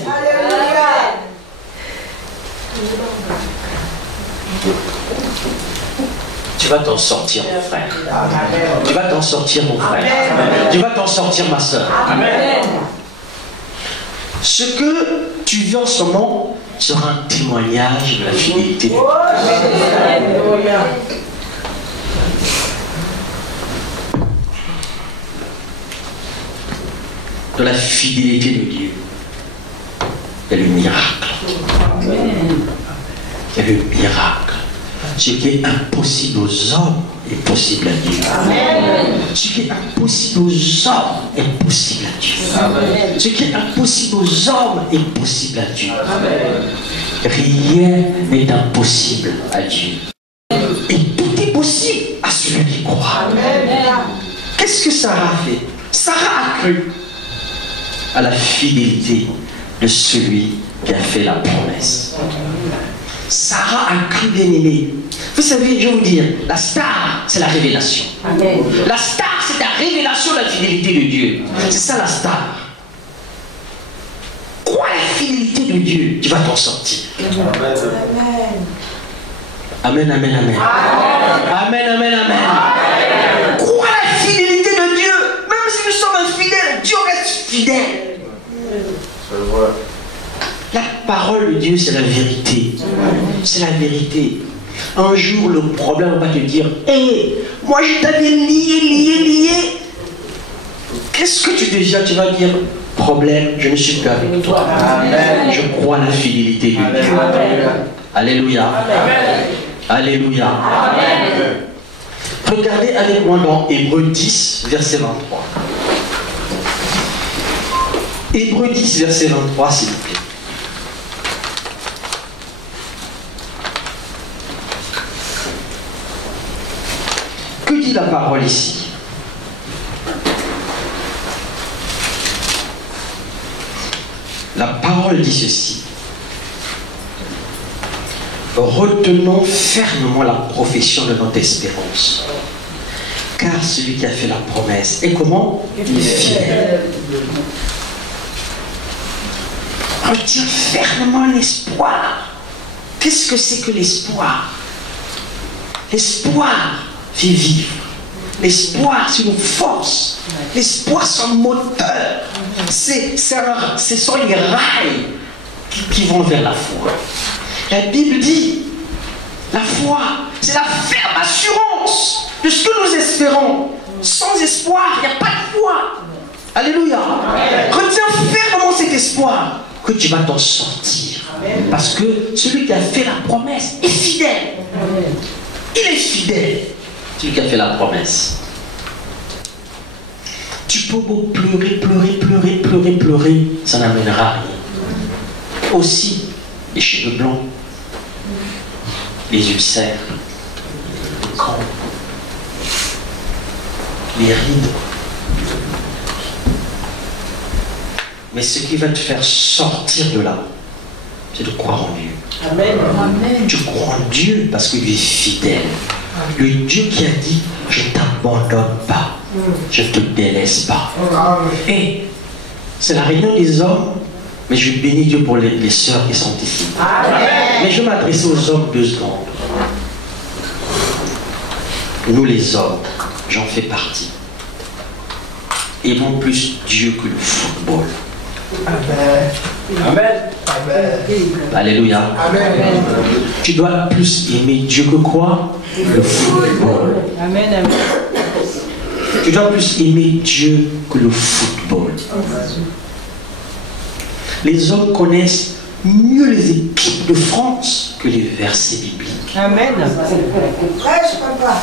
Tu vas t'en sortir, mon frère. Tu vas t'en sortir, mon frère. Tu vas t'en sortir, ma soeur. Ce que tu vis en ce moment sera un témoignage de la fidélité de Dieu. De la fidélité de Dieu. Il y a le miracle. Il y a le miracle. Ce qui est impossible aux hommes est possible à Dieu. Amen. Ce qui est impossible aux hommes est possible à Dieu. Amen. Ce qui est impossible aux hommes est possible à Dieu. Amen. Rien n'est impossible à Dieu. Et tout est possible à celui qui croit. Qu'est-ce que Sarah a fait? Sarah a cru à la fidélité de celui qui a fait la promesse. Sarah a cru, bien aimé. Vous savez, je vais vous dire, la star, c'est la révélation. Amen. La star, c'est la révélation de la fidélité de Dieu. C'est ça la star. Crois à la fidélité de Dieu, tu vas t'en sortir. Amen, amen, amen. Amen, amen, amen, amen. Crois à la fidélité de Dieu. Même si nous sommes infidèles, Dieu reste fidèle. La parole de Dieu, c'est la vérité. C'est la vérité. Un jour, le problème va te dire, hé, moi je t'avais lié. Qu'est-ce que tu deviens? Tu vas dire, problème, je ne suis plus avec toi. Amen. Je crois à la fidélité de Dieu. Alléluia. Amen. Alléluia. Amen. Regardez avec moi dans Hébreux 10, verset 23. Hébreux 10, verset 23, s'il vous plaît. Que dit la parole ici? La parole dit ceci. Retenons fermement la profession de notre espérance. Car celui qui a fait la promesse est comment? Il est fidèle. Retiens fermement l'espoir. Qu'est-ce que c'est que l'espoir? L'espoir fait vivre. L'espoir, c'est une force. L'espoir, c'est un moteur. Ce sont les rails qui vont vers la foi. La Bible dit, la foi, c'est la ferme assurance de ce que nous espérons. Sans espoir, il n'y a pas de foi. Alléluia. Retiens fermement cet espoir que tu vas t'en sortir. Parce que celui qui a fait la promesse est fidèle. Il est fidèle. Celui qui a fait la promesse. Tu peux beau pleurer, ça n'amènera rien. Aussi, les cheveux blancs, les ulcères, les crampes, les rides. Mais ce qui va te faire sortir de là, c'est de croire en Dieu. Amen. Tu crois en Dieu parce qu'il est fidèle. Le Dieu qui a dit, je ne t'abandonne pas, je ne te délaisse pas. Et c'est la réunion des hommes, mais je bénis Dieu pour les sœurs qui sont ici. Mais je vais m'adresser aux hommes 2 secondes. Nous les hommes, j'en fais partie, aimons plus Dieu que le football. Amen. Amen. Amen. Alléluia. Amen. Tu dois plus aimer Dieu que quoi? Le football. Amen, amen. Tu dois plus aimer Dieu que le football. Les hommes connaissent mieux les équipes de France que les versets bibliques. Amen. Prêche, papa.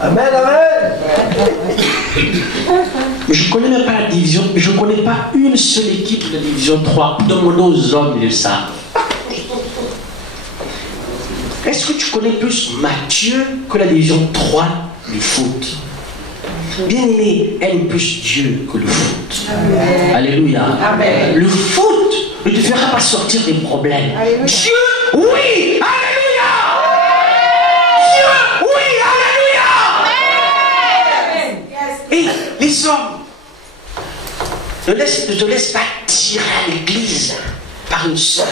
Amen. Amen. Mais je ne connais même pas la division, je ne connais pas une seule équipe de la division 3. Demandez aux hommes, ils le savent. Est-ce que tu connais plus Matthieu que la division 3 du foot? Bien aimé, aime plus Dieu que le foot. Amen. Alléluia. Amen. Le foot ne te fera pas sortir des problèmes. Alléluia. Dieu, oui. Alléluia. Dieu, oui. Alléluia. Et les hommes, ne te laisse pas tirer à l'église par une sœur.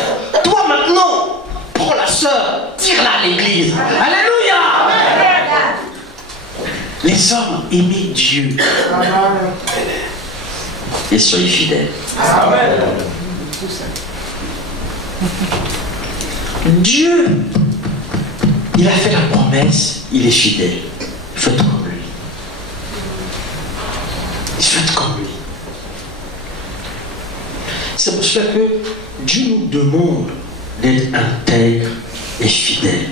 Toi maintenant, prends la sœur, tire-la à l'église. Alléluia. Les hommes, aimez Dieu. Et soyez fidèles. Amen. Dieu, il a fait la promesse, il est fidèle. Faites comme lui. Faites comme lui. C'est pour cela que Dieu nous demande d'être intègre et fidèle.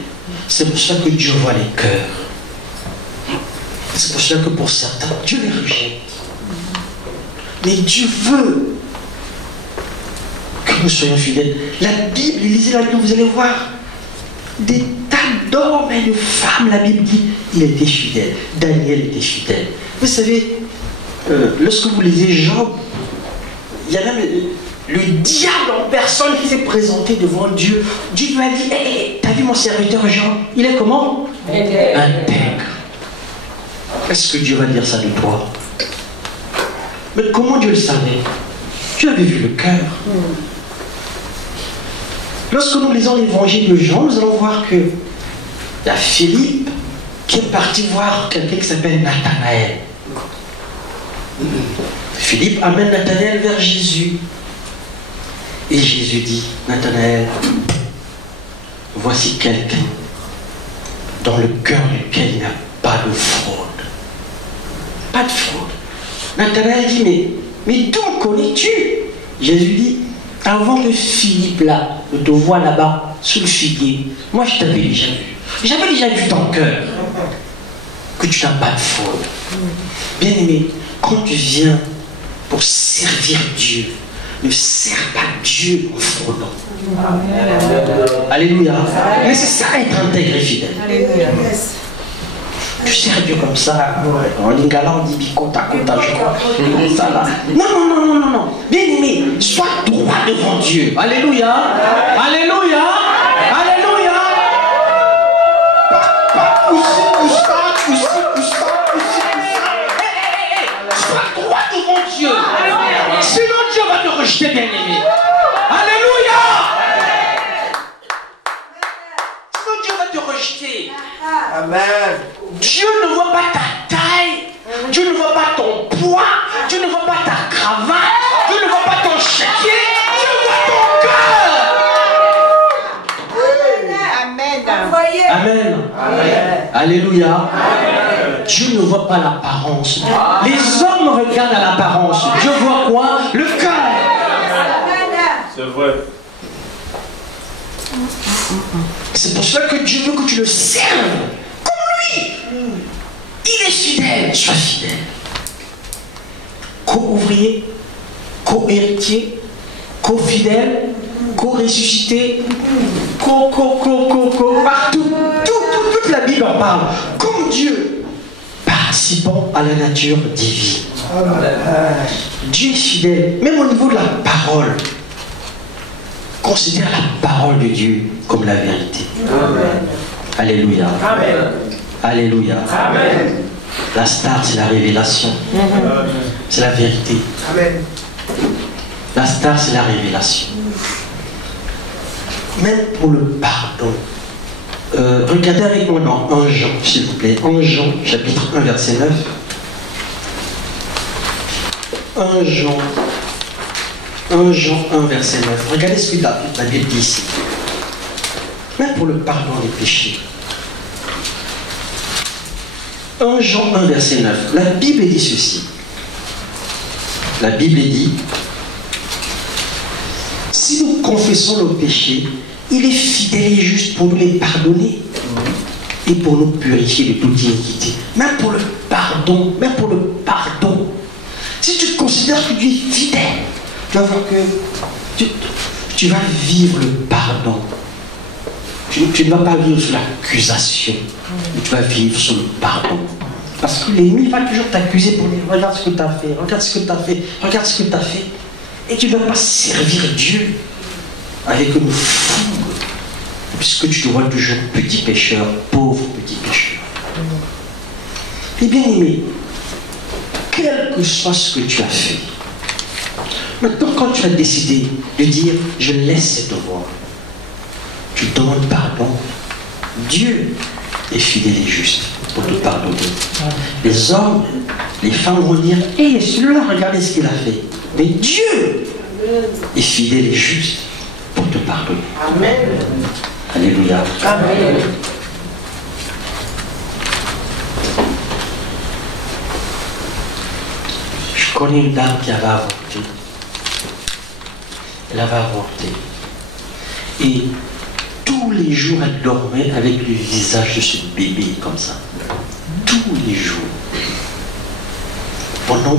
C'est pour cela que Dieu voit les cœurs. C'est pour cela que pour certains, Dieu les rejette. Mais Dieu veut que nous soyons fidèles. La Bible, lisez la Bible, vous allez voir des tas d'hommes et de femmes. La Bible dit, il était fidèle. Daniel était fidèle. Vous savez, lorsque vous lisez Job, il y a même le diable en personne qui s'est présenté devant Dieu. Dieu lui a dit, hey, t'as vu mon serviteur Job? Il est comment? Intègre. Est-ce que Dieu va dire ça de toi? Mais comment Dieu le savait? Dieu avait vu le cœur. Lorsque nous lisons l'évangile de Jean, nous allons voir que il y a Philippe qui est parti voir quelqu'un qui s'appelle Nathanaël. Philippe amène Nathanaël vers Jésus. Et Jésus dit, Nathanaël, voici quelqu'un dans le cœur duquel il n'y a pas de fraude. Pas de fraude. Nathanaël dit, mais d'où me connais-tu? Jésus dit, avant que Philippe là, ne te voie là-bas, sous le figuier, moi je t'avais déjà vu. J'avais déjà vu ton cœur, que tu n'as pas de fraude. Bien aimé, quand tu viens pour servir Dieu, ne sers pas Dieu en fraudant. Alléluia. Mais c'est ça être intègre et fidèle. Alléluia. Tu sers Dieu comme ça, en lingala on dit bicota, kota, je crois. Comme ça là. Non. Bien aimé, sois droit devant Dieu. Alléluia. Alléluia. Alléluia. Pas pousser. Sois droit devant Dieu. Sinon Dieu va te rejeter, bien aimé. Alléluia. Sinon Dieu va te rejeter. Amen. Dieu ne voit pas ta taille, Dieu ne voit pas ton poids, Dieu ne voit pas ta cravate, Dieu ne voit pas ton chéquier, Dieu voit ton cœur. Amen. Amen. Alléluia. Dieu ne voit pas l'apparence. Les hommes regardent à l'apparence. Dieu voit quoi? Le cœur. C'est vrai. C'est pour cela que Dieu veut que tu le serves comme lui. Il est fidèle, sois fidèle. Co-ouvrier, co-héritier, co-fidèle, co-ressuscité, partout. Toute la Bible en parle. Comme Dieu, participant à la nature divine. Dieu est fidèle, même au niveau de la parole. Considère la parole de Dieu comme la vérité. Amen. Alléluia. Amen. Alléluia. Amen. La star, c'est la révélation. C'est la vérité. Amen. La star, c'est la révélation. Même pour le pardon. Regardez avec moi dans 1 Jean, s'il vous plaît. 1 Jean, chapitre 1, verset 9. 1 Jean 1, verset 9. Regardez ce que la Bible dit ici. Même pour le pardon des péchés. 1 Jean 1, verset 9. La Bible dit ceci. La Bible dit, si nous confessons nos péchés, il est fidèle et juste pour nous les pardonner et pour nous purifier de toute iniquité. Même pour le pardon, si tu considères que tu es fidèle, tu vas voir que tu vas vivre le pardon. Tu ne vas pas vivre sur l'accusation, mais tu vas vivre sur le pardon. Parce que l'ennemi va toujours t'accuser pour dire, regarde ce que tu as fait, regarde ce que tu as fait, regarde ce que tu as fait. Et tu ne vas pas servir Dieu avec une fougue, puisque tu te vois toujours petit pécheur, pauvre petit pécheur. Et bien aimé, quel que soit ce que tu as fait, maintenant quand tu as décidé de dire, je laisse cette voie, tu demandes pardon, Dieu est fidèle et juste pour te pardonner. Les hommes, les femmes vont dire, hé, celui-là, regardez ce qu'il a fait. Mais Dieu est fidèle et juste pour te pardonner. Amen. Alléluia. Amen. Je connais une dame qui avait avorté. Elle avait avorté. Et tous les jours, elle dormait avec le visage de ce bébé comme ça. Tous les jours. Pendant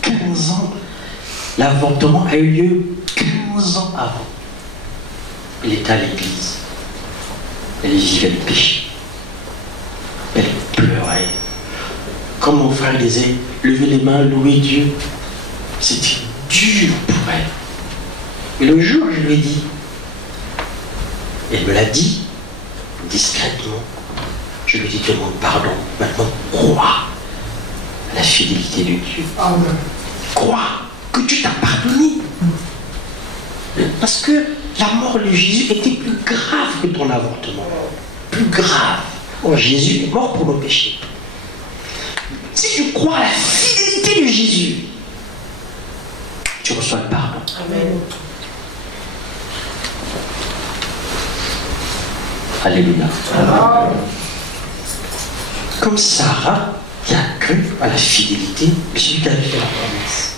15 ans, l'avortement a eu lieu 15 ans avant. Elle était à l'église. Elle vivait le péché. Elle pleurait. Comme mon frère disait, lever les mains, louer Dieu. C'était dur pour elle. Mais le jour où je lui ai dit, elle me l'a dit discrètement, je lui ai dit, demande pardon. Maintenant, crois à la fidélité de Dieu. Amen. Crois que Dieu t'a pardonné. Parce que la mort de Jésus était plus grave que ton avortement. Plus grave. Oh, Jésus est mort pour nos péchés. Si tu crois à la fidélité de Jésus, tu reçois le pardon. Amen. Alléluia. Amen. Comme Sarah qui a cru à la fidélité de celui qui avait fait la promesse.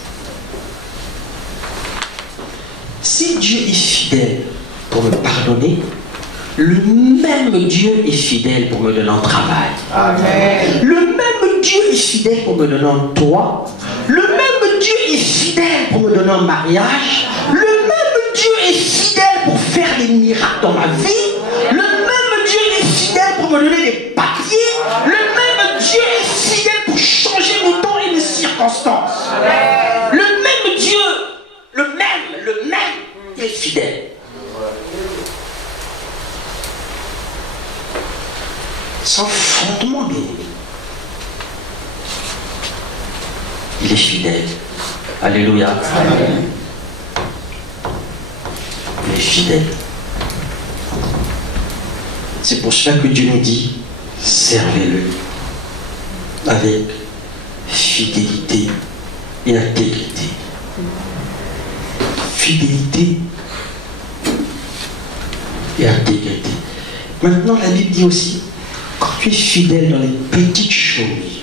Si Dieu est fidèle pour me pardonner, le même Dieu est fidèle pour me donner un travail. Amen. Le même Dieu est fidèle pour me donner un toit. Le même Dieu est fidèle pour me donner un mariage. Le même Dieu est fidèle pour faire des miracles dans ma vie. Le même Dieu est fidèle pour me donner des papiers. Le même Dieu est fidèle pour changer mes temps et mes circonstances. Le même Dieu, le même, il est fidèle. Sans fondement, bien aimé. Il est fidèle. Alléluia. Amen. Il est fidèle. C'est pour cela que Dieu nous dit, servez-le avec fidélité et intégrité. Fidélité et intégrité. Maintenant, la Bible dit aussi, quand tu es fidèle dans les petites choses,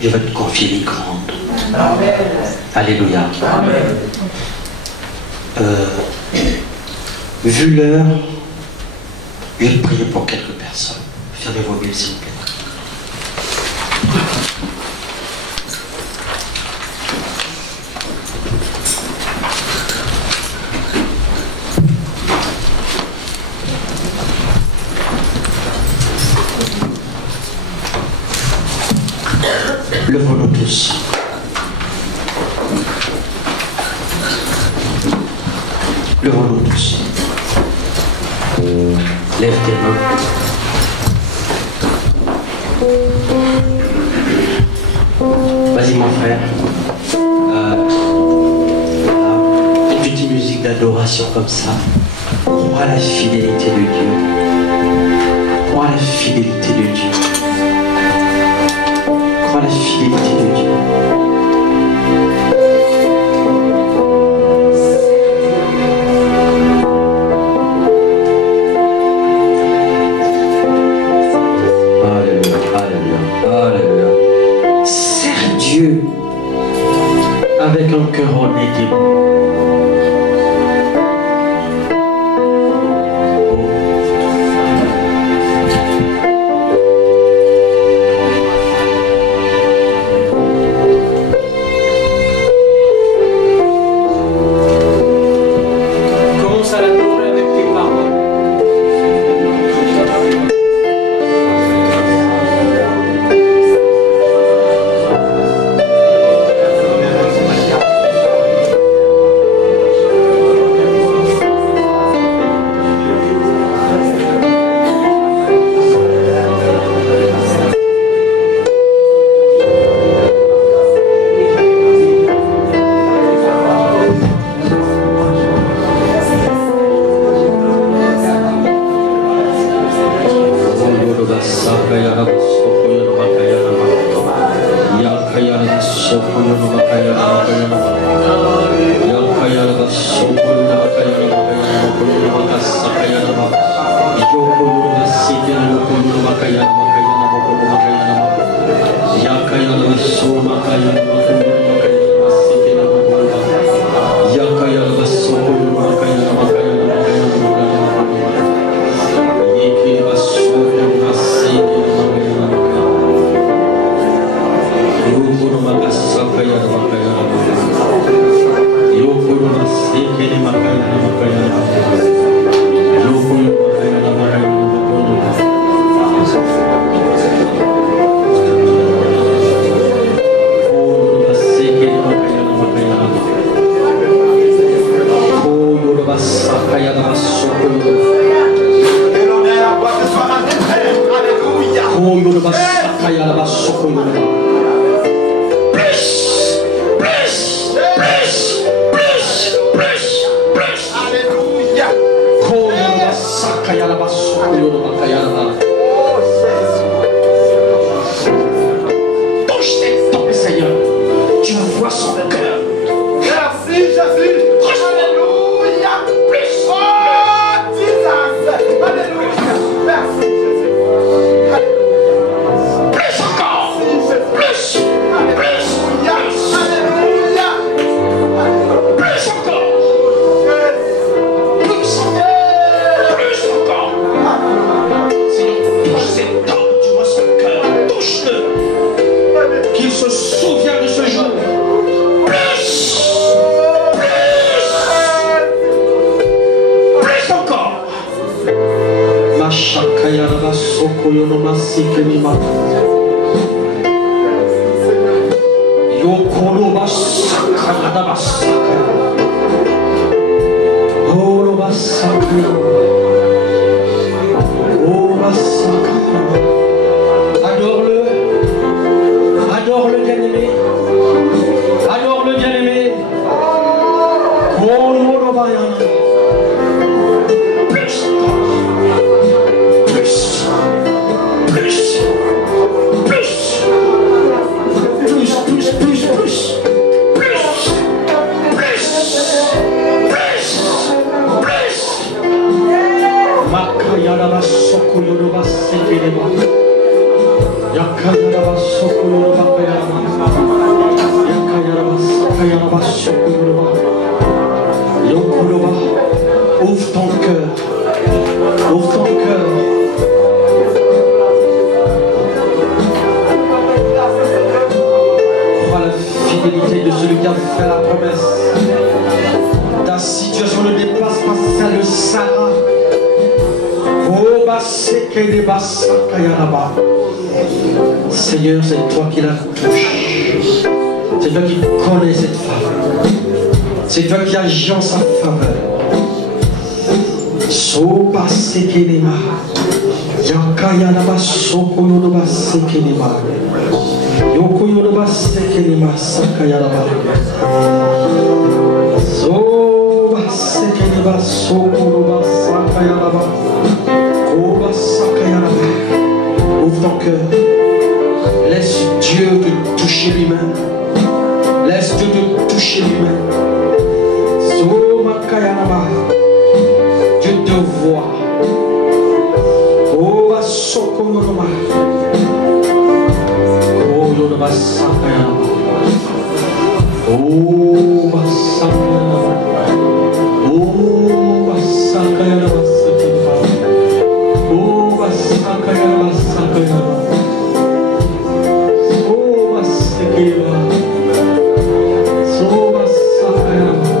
Dieu va te confier les grandes. Amen. Alléluia. Amen. Vu l'heure, je vais prier pour quelques personnes. Fermez vos Bibles, s'il vous plaît. Levons-nous tous. Levons-nous tous. Lève tes mains. Vas-y mon frère. Une petite musique d'adoration comme ça. Crois à la fidélité de Dieu. Crois à la fidélité de Dieu. Crois à la fidélité de Dieu. Avec un cœur honnête et bon. Commence à l'adorer avec tes paroles. Ouvre ton cœur. Ouvre ton cœur. Crois la fidélité de celui qui a fait la promesse. Ta situation ne dépasse pas celle de Sarah. Seigneur, c'est toi qui la touches. C'est toi qui connais cette femme. C'est toi qui agis en sa faveur. Yakayalaba soko yoruba sekeleba. Yoko yoruba sekeleba sakayalaba. Soba sekeleba soko yoruba sakayalaba. Koba sakayalaba. Ouvre ton cœur. Laisse Dieu te toucher lui-même. Laisse Dieu te toucher lui-même. Soba kayalaba. Dieu te voit. Oh, soko yoruba. Oh, yoruba sakayalaba. Oh, sakayalaba. Oh, sakayalaba sakayalaba. Oh, sakayalaba sakayalaba. Oh, sakayalaba. So sakayalaba.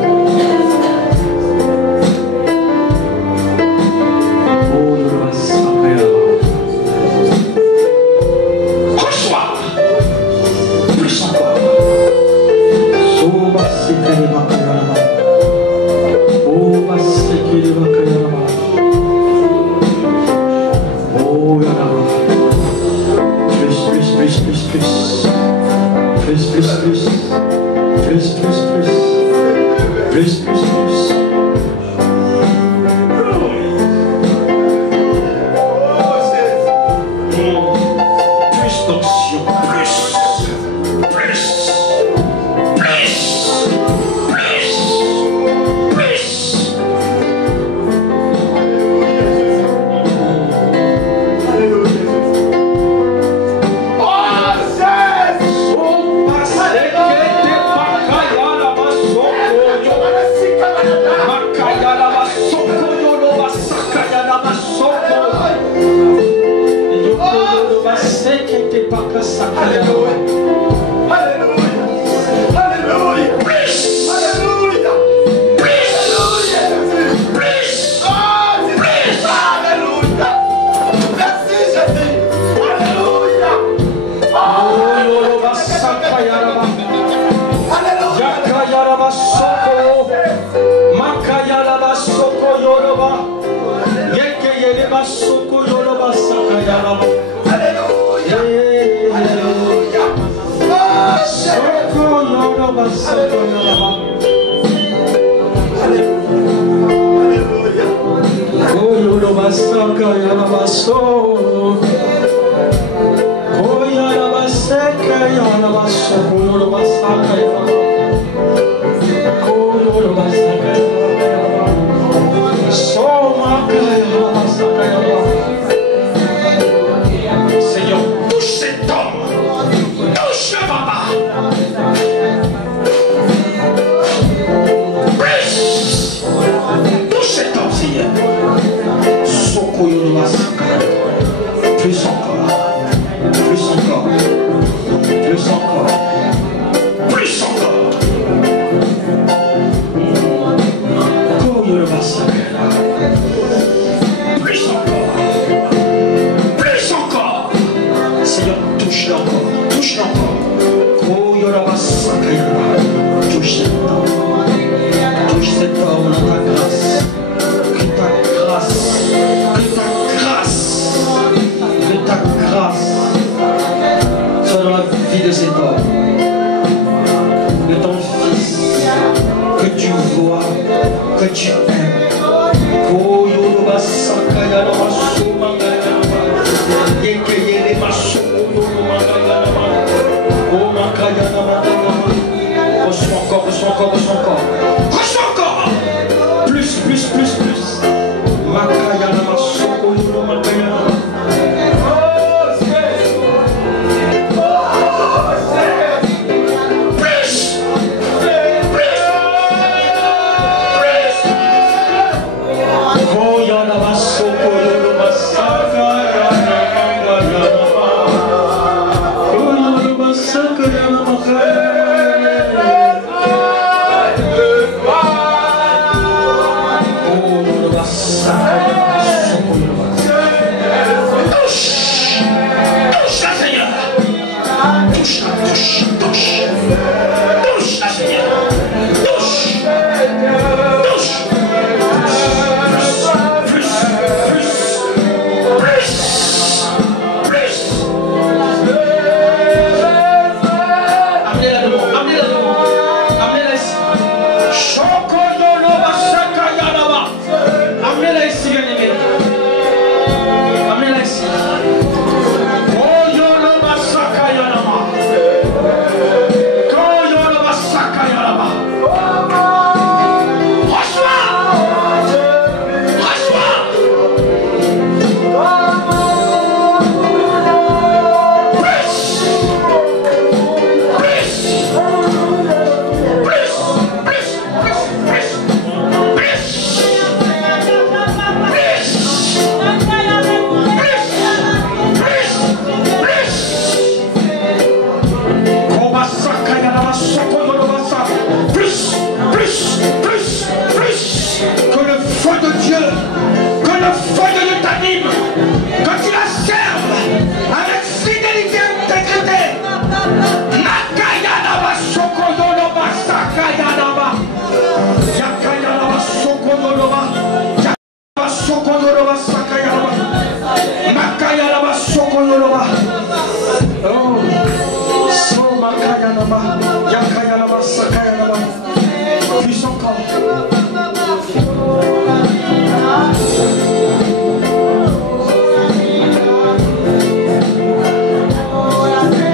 Plus encore.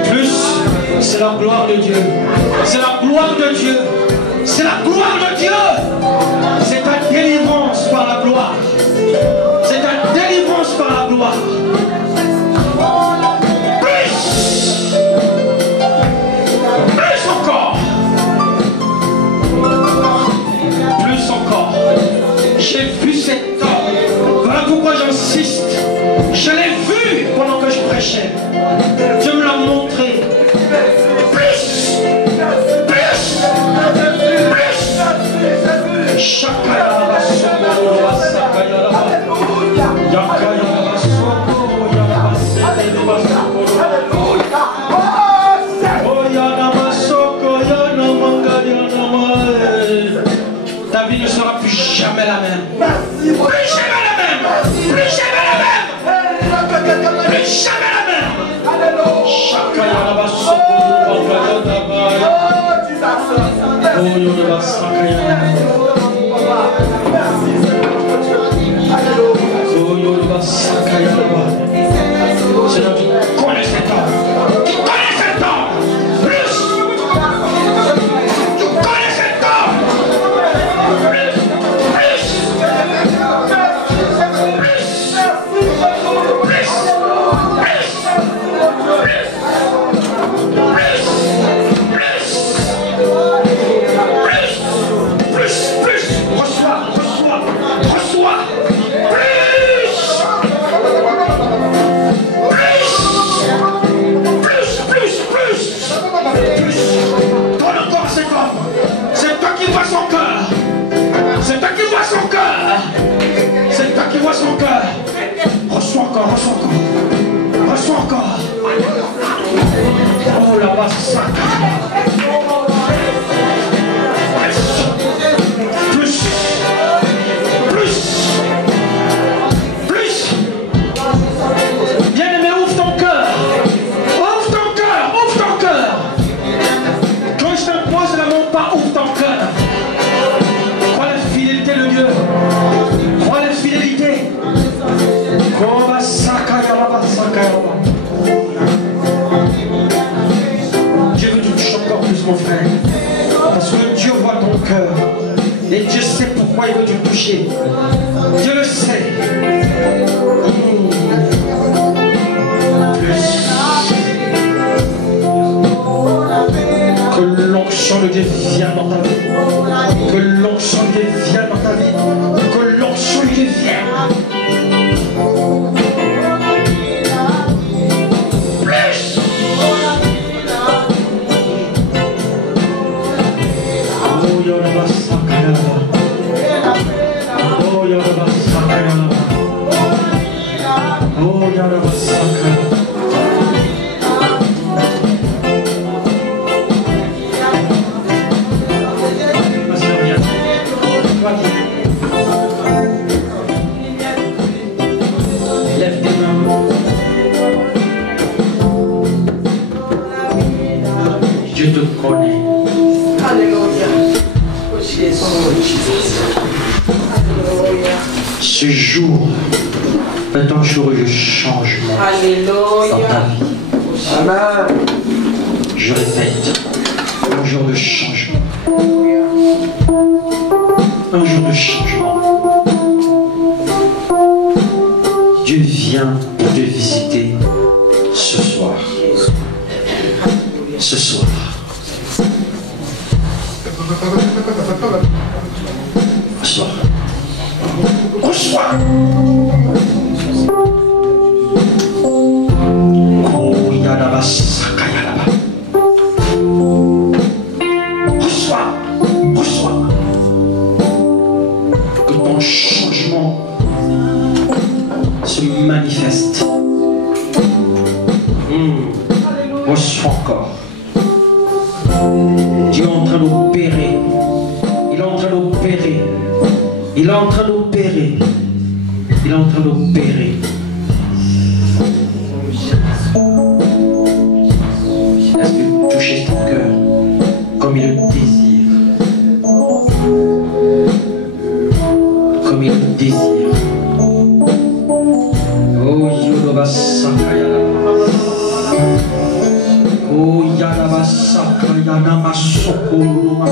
Plus, c'est la gloire de Dieu. C'est la gloire de Dieu. C'est la gloire de Dieu. C'est ta délivrance par la gloire. C'est ta délivrance par la gloire. Plus encore. Plus encore. J'ai vu cet homme. Voilà pourquoi j'insiste. Je l'ai vu pendant que je prêchais. Dieu me l'a montré. Plus. Plus. Plus. Chakayara Sokoro Sakayara. Yakayara Sokoro Yara Sakayara. Ta vie ne sera plus jamais la même. Plus jamais la même. Plus jamais la même. Plus jamais la même. Chakayara Sokoro Sakayara. Seigneur, tu connais cet homme. Tu connais cet homme. Plus. Tu connais cet homme. Plus. Plus. Son cœur. Reçois encore, reçois encore. Reçois encore. Oh là-bas, ça. Plus. Plus. Plus. Bien-aimé, ouvre ton cœur. Ouvre ton cœur. Ouvre ton cœur. Quand je t'impose l'amour, pas ouvre ton cœur. Crois la fidélité de Dieu. Crois la fidélité. Dieu veut toucher encore plus mon frère. Parce que Dieu voit ton cœur. Et Dieu sait pourquoi il veut te toucher. Dieu le sait. Plus. Que l'onction de Dieu vienne dans ta vie. Que l'onction de Dieu vienne dans ta vie. Que l'onction de Dieu vienne. Lève tes mains. Dieu te connaît. Alléluia. Ce jour est un jour de changement dans ta vie. Amen. Je répète, un jour de changement. Un jour de changement. Dieu vient pour te visiter ce soir. Ce soir. Reçois. Reçois. Reçois. Reçois. Que ton changement se manifeste. Reçois encore. Dieu est en train d'opérer. Il est en train d'opérer. Il est en train d'opérer. Il est en train d'opérer. Est-ce que tu touches ton cœur? comme il le désire. Comme il le désire. Oh, Yoruba Sakayana. Oh, Yanaba Sakayana Masokuruma.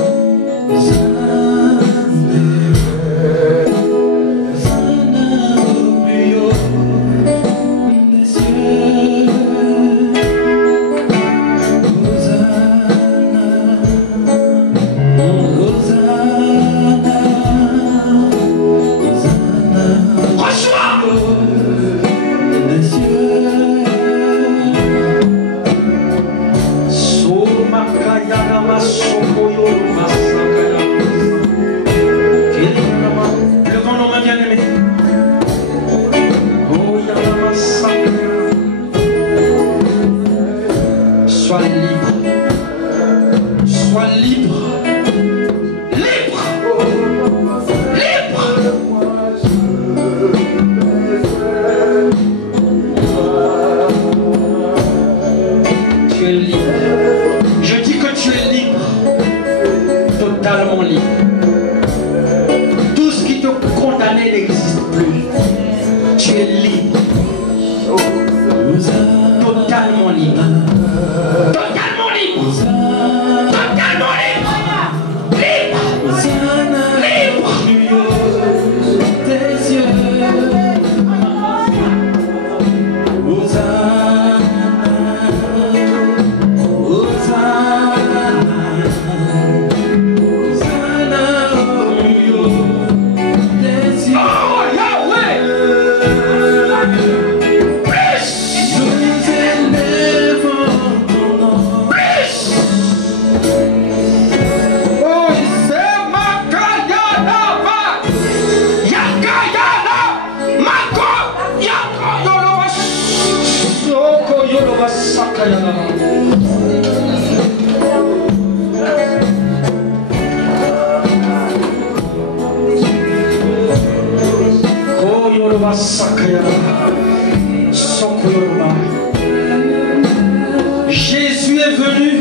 Jésus est venu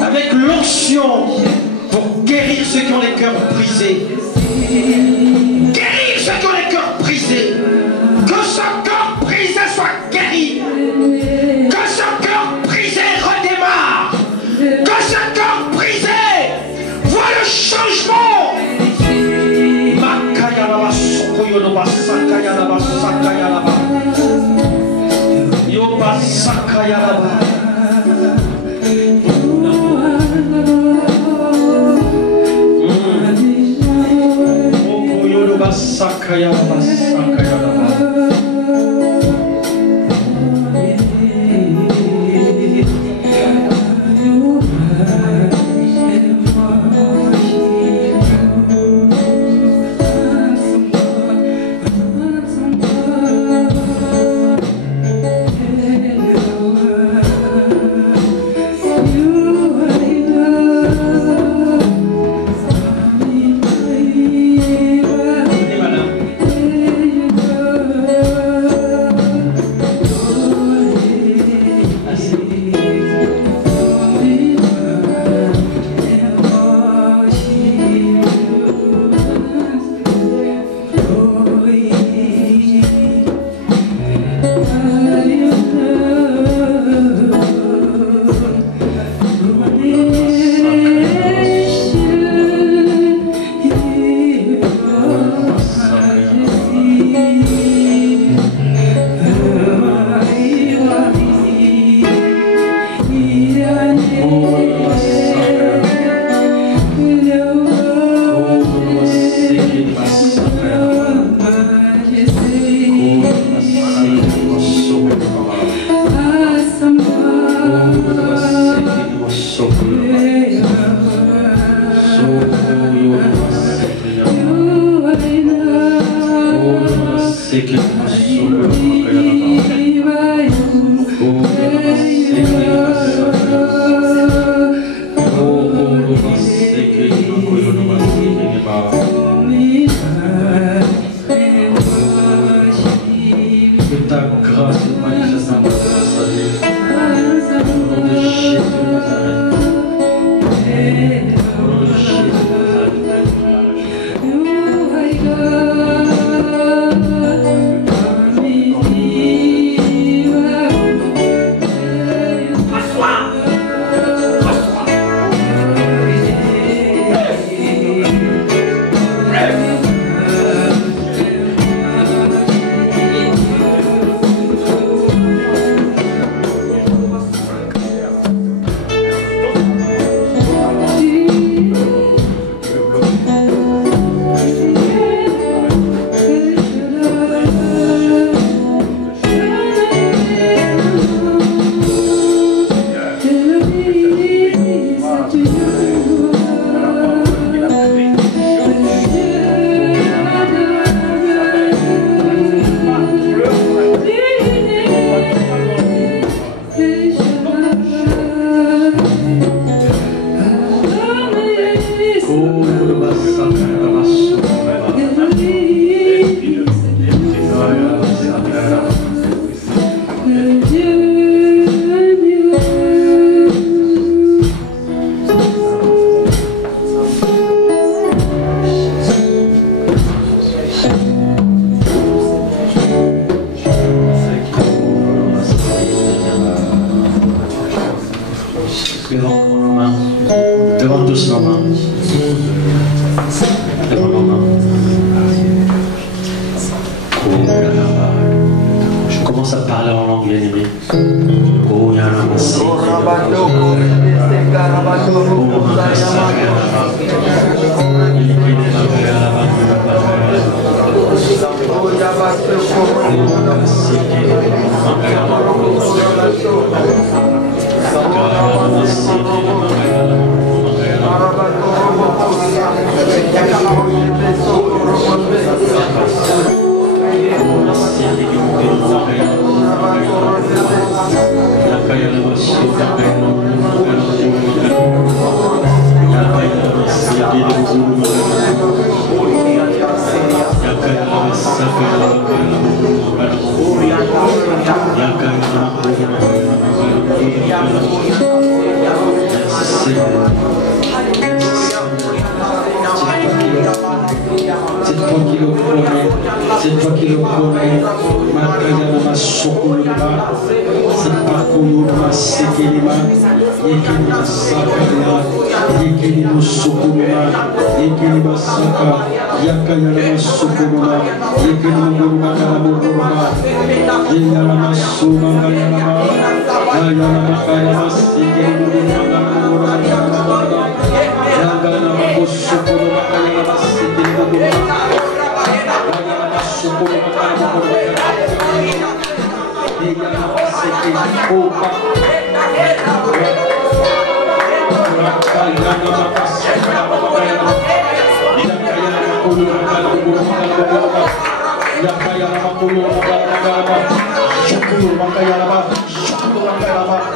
avec l'onction pour guérir ceux qui ont les cœurs brisés. Guérir ceux qui ont les cœurs brisés. Que ce cœur brisé soit guéri. Que ce cœur brisé redémarre. Que ce cœur brisé voit le changement. Yoba Sakayalaba. Oko Yoba Sakayalaba Sakayalaba. Levons nos mains. Levons tous nos mains. Levons nos mains. Je commence à parler en langue, bien-aimé. Oh, Yanamasi. C'est toi qui le connais, Makayama Sokolima, c'est pas Koyoma Sekelima, Yekelima Sakaya, Yekelima Sokolima, Yekelima Saka, Yakayama Sokolima, Yekelima Muruma, Yelama Suma, Ayama Kayama Sekelima, Yagana Sokolima, Ayama Sekelima.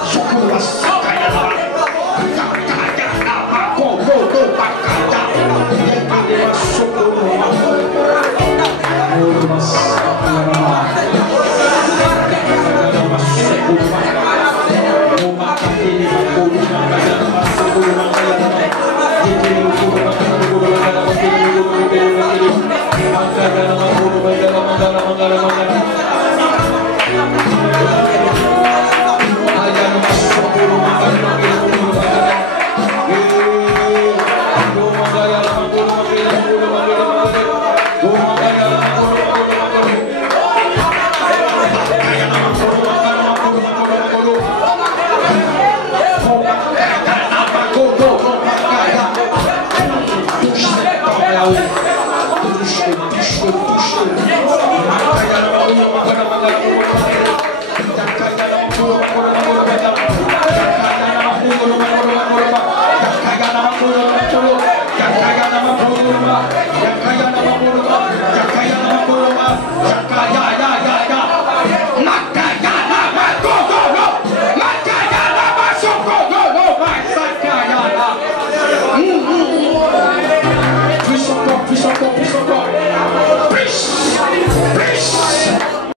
Shukuru